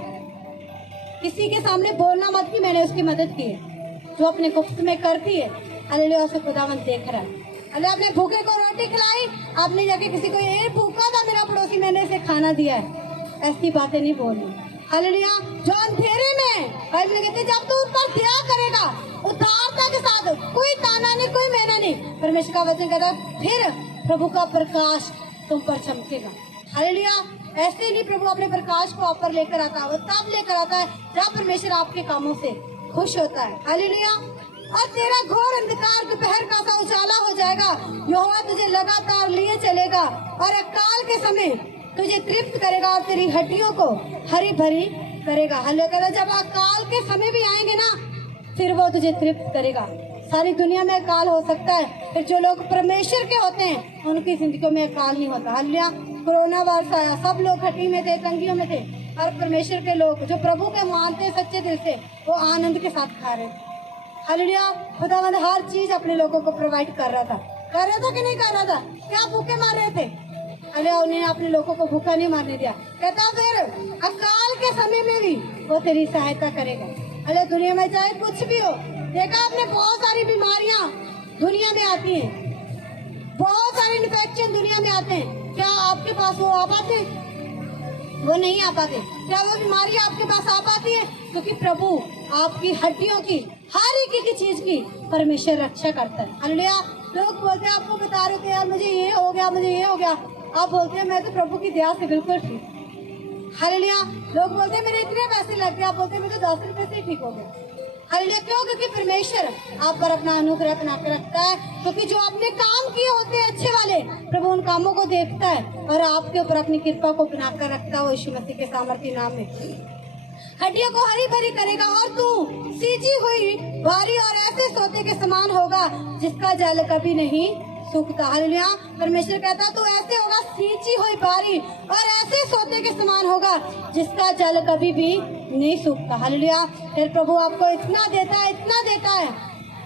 किसी के सामने बोलना मत कि मैंने उसकी मदद की है, जो अपने गुप्त में करती है, हालेलुया, उसे खुदावंद देख रहा है। हालेलुया, आपने भूखे को रोटी खिलाई, आपने जाके किसी को, ये भूखा था मेरा पड़ोसी, मैंने इसे खाना दिया है, ऐसी बातें नहीं बोलनी। हालेलुया, जो अंधेरे में, बाइबल में कहते जब तू उस पर दया करेगा उदारता के साथ, कोई ताना नहीं, कोई मेहना नहीं, परमेश्वर का वचन कहता है फिर प्रभु का प्रकाश तुम पर चमकेगा। हालेलुया, ऐसे नहीं प्रभु अपने प्रकाश को आप पर लेकर आता है, तब लेकर आता है जब परमेश्वर आपके कामों से खुश होता है। हालेलुया, और तेरा घोर अंधकार दोपहर का सा उजाला हो जाएगा। यहोवा तुझे लगातार लिए चलेगा और अकाल के समय तुझे तृप्त करेगा और तेरी हड्डियों को हरी भरी करेगा। हालेलुया, जब अकाल के समय भी आएंगे ना, फिर वो तुझे तृप्त करेगा। सारी दुनिया में अकाल हो सकता है, फिर जो लोग परमेश्वर के होते हैं उनकी जिंदगियों में अकाल नहीं होता। हालेलुया, कोरोना वायरस आया, सब लोग हड्डी में थे, तंगियों में थे, और परमेश्वर के लोग जो प्रभु के मानते सच्चे दिल से, वो आनंद के साथ खा रहे थे। हालेलुया, खुदावंद हर चीज अपने लोगों को प्रोवाइड कर रहा था कि नहीं कर रहा था? क्या भूखे मार रहे थे? हालेलुया, उन्हें अपने लोगों को भूखा नहीं मारने दिया। कहता फिर अकाल के समय में भी वो तेरी सहायता करेगा। हालेलुया, दुनिया में चाहे कुछ भी हो, देखा आपने बहुत सारी बीमारियां दुनिया में आती हैं, बहुत सारे इन्फेक्शन दुनिया में आते हैं। क्या आपके पास वो आ पाते हैं? वो नहीं आ पाते। क्या वो बीमारी आपके पास आ पाती है? क्योंकि प्रभु आपकी हड्डियों की, हर एक की चीज की परमेश्वर रक्षा करता है। हालेलुया। लोग बोलते हैं, आपको बता रहे थे यार मुझे ये हो गया, मुझे ये हो गया, आप बोलते हैं मैं तो प्रभु की दया से बिल्कुल ठीक। हालेलुया। लोग बोलते हैं मेरे इतने पैसे लग गए, आप बोलते हैं मुझे 10 रुपए से ठीक हो गया। हालेलुया। क्यों? क्योंकि परमेश्वर आप पर अपना अनुग्रह बना के रखता है, क्योंकि जो आपने काम किए होते हैं अच्छे वाले, प्रभु उन कामों को देखता है और आपके ऊपर अपनी कृपा को बनाकर रखता है। वो यीशु मसीह के सामर्थ्य नाम में हड्डियों को हरी भरी करेगा और तू सींची हुई भारी और ऐसे सोते के समान होगा जिसका जल कभी नहीं सूखता। हालेलुया। परमेश्वर कहता है तू ऐसे होगा, सींची हुई भारी और ऐसे सोते के समान होगा जिसका जल कभी भी नहीं सूखता। हालेलुया। फिर प्रभु आपको इतना देता है, इतना देता है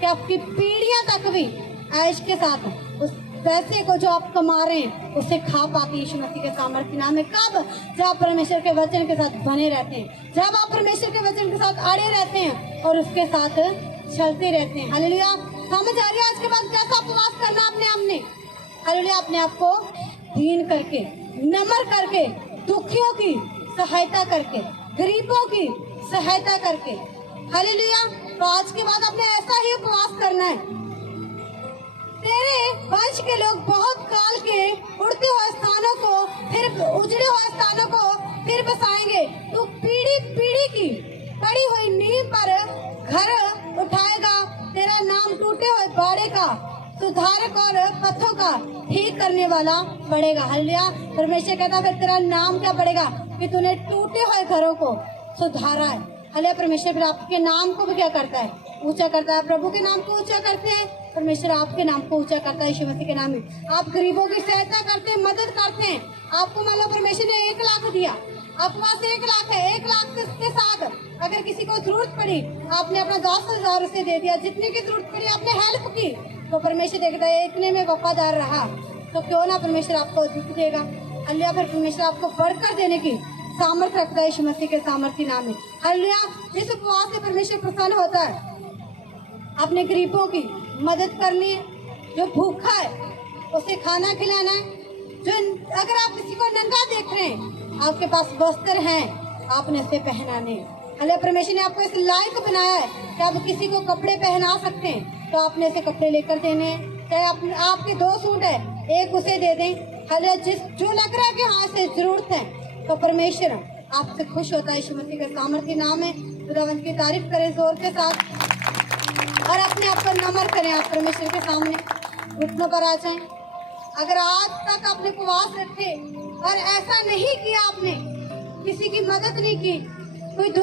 कि आपकी पीढ़ियां तक भी ऐश के साथ उस पैसे को जो आप कमा रहे हैं उसे खा पाते यीशु मसीह के सामर्थ्य नाम में। कब? जब आप परमेश्वर के वचन के साथ बने रहते हैं, जब आप परमेश्वर के वचन के साथ अड़े रहते हैं और उसके साथ चलते रहते हैं। हालेलुया। समझ आ रही है आज के बाद कैसा उपवास करना अपने आप ने? हालेलुया। अपने आप को दीन करके, नम्र करके, दुखियों की सहायता करके, गरीबों की सहायता करके। हालेलुया। तो आज के बाद आपने ऐसा ही उपवास करना है। तेरे वंश के लोग बहुत काल के उड़ते हुए स्थानों को, फिर उजड़े हुए स्थानों को फिर बसाएंगे। तू पीढ़ी पीढ़ी की पड़ी हुई नींव पर घर उठाएगा। तेरा नाम टूटे हुए बाड़े का सुधारक और पथों का ठीक करने वाला पड़ेगा। हालेलुया। परमेश्वर कहता फिर तेरा नाम क्या पड़ेगा? कि तूने टूटे हुए घरों को सुधारा है। हालेलुया। परमेश्वर फिर आपके नाम को भी क्या करता है? ऊंचा करता है। प्रभु के नाम को ऊंचा करते हैं, परमेश्वर आपके नाम को ऊंचा करता है यीशु मसीह के नाम में। आप गरीबों की सहायता करते हैं, मदद करते हैं। आपको मान लो परमेश्वर ने 1 लाख दिया, आपके पास 1 लाख है, 1 लाख के साथ अगर किसी को जरूरत पड़ी, आपने अपना 10,000 उसे दे दिया, जितने की जरूरत पड़ी आपने हेल्प की, तो परमेश्वर देखता है इतने में वफादार रहा तो क्यों ना परमेश्वर आपको अधिक देगा। हालेलुया। फिर परमेश्वर आपको बढ़कर देने की सामर्थ्य रखता है यीशु मसीह के सामर्थ्य नाम में। हालेलुया। इस उपवास से परमेश्वर प्रसन्न होता है। अपने गरीबों की मदद करनी है, जो भूखा है उसे खाना खिलाना है, जो अगर आप किसी को नंगा देख रहे हैं, आपके पास वस्त्र हैं, आपने उसे पहनाने हैं। हालेलुया। परमेश्वर ने आपको इस लायक बनाया है कि आप किसी को कपड़े पहना सकते हैं, तो आपने ऐसे कपड़े लेकर देने हैं। चाहे आपके 2 सूट है, एक उसे दे दें। हालेलुया। जो लग रहा है कि हाँ इसे जरूरत है, तो परमेश्वर आपसे खुश होता है यीशु मसीह का सामर्थ्य नाम है। खुदावंत की तारीफ करें जोर के साथ और अपने आप को नम्र करें। आप परमेश्वर के सामने घुटनों पर आ जाएं। अगर आज तक आपने उपवास रखे और ऐसा नहीं किया, आपने किसी की मदद नहीं की, कोई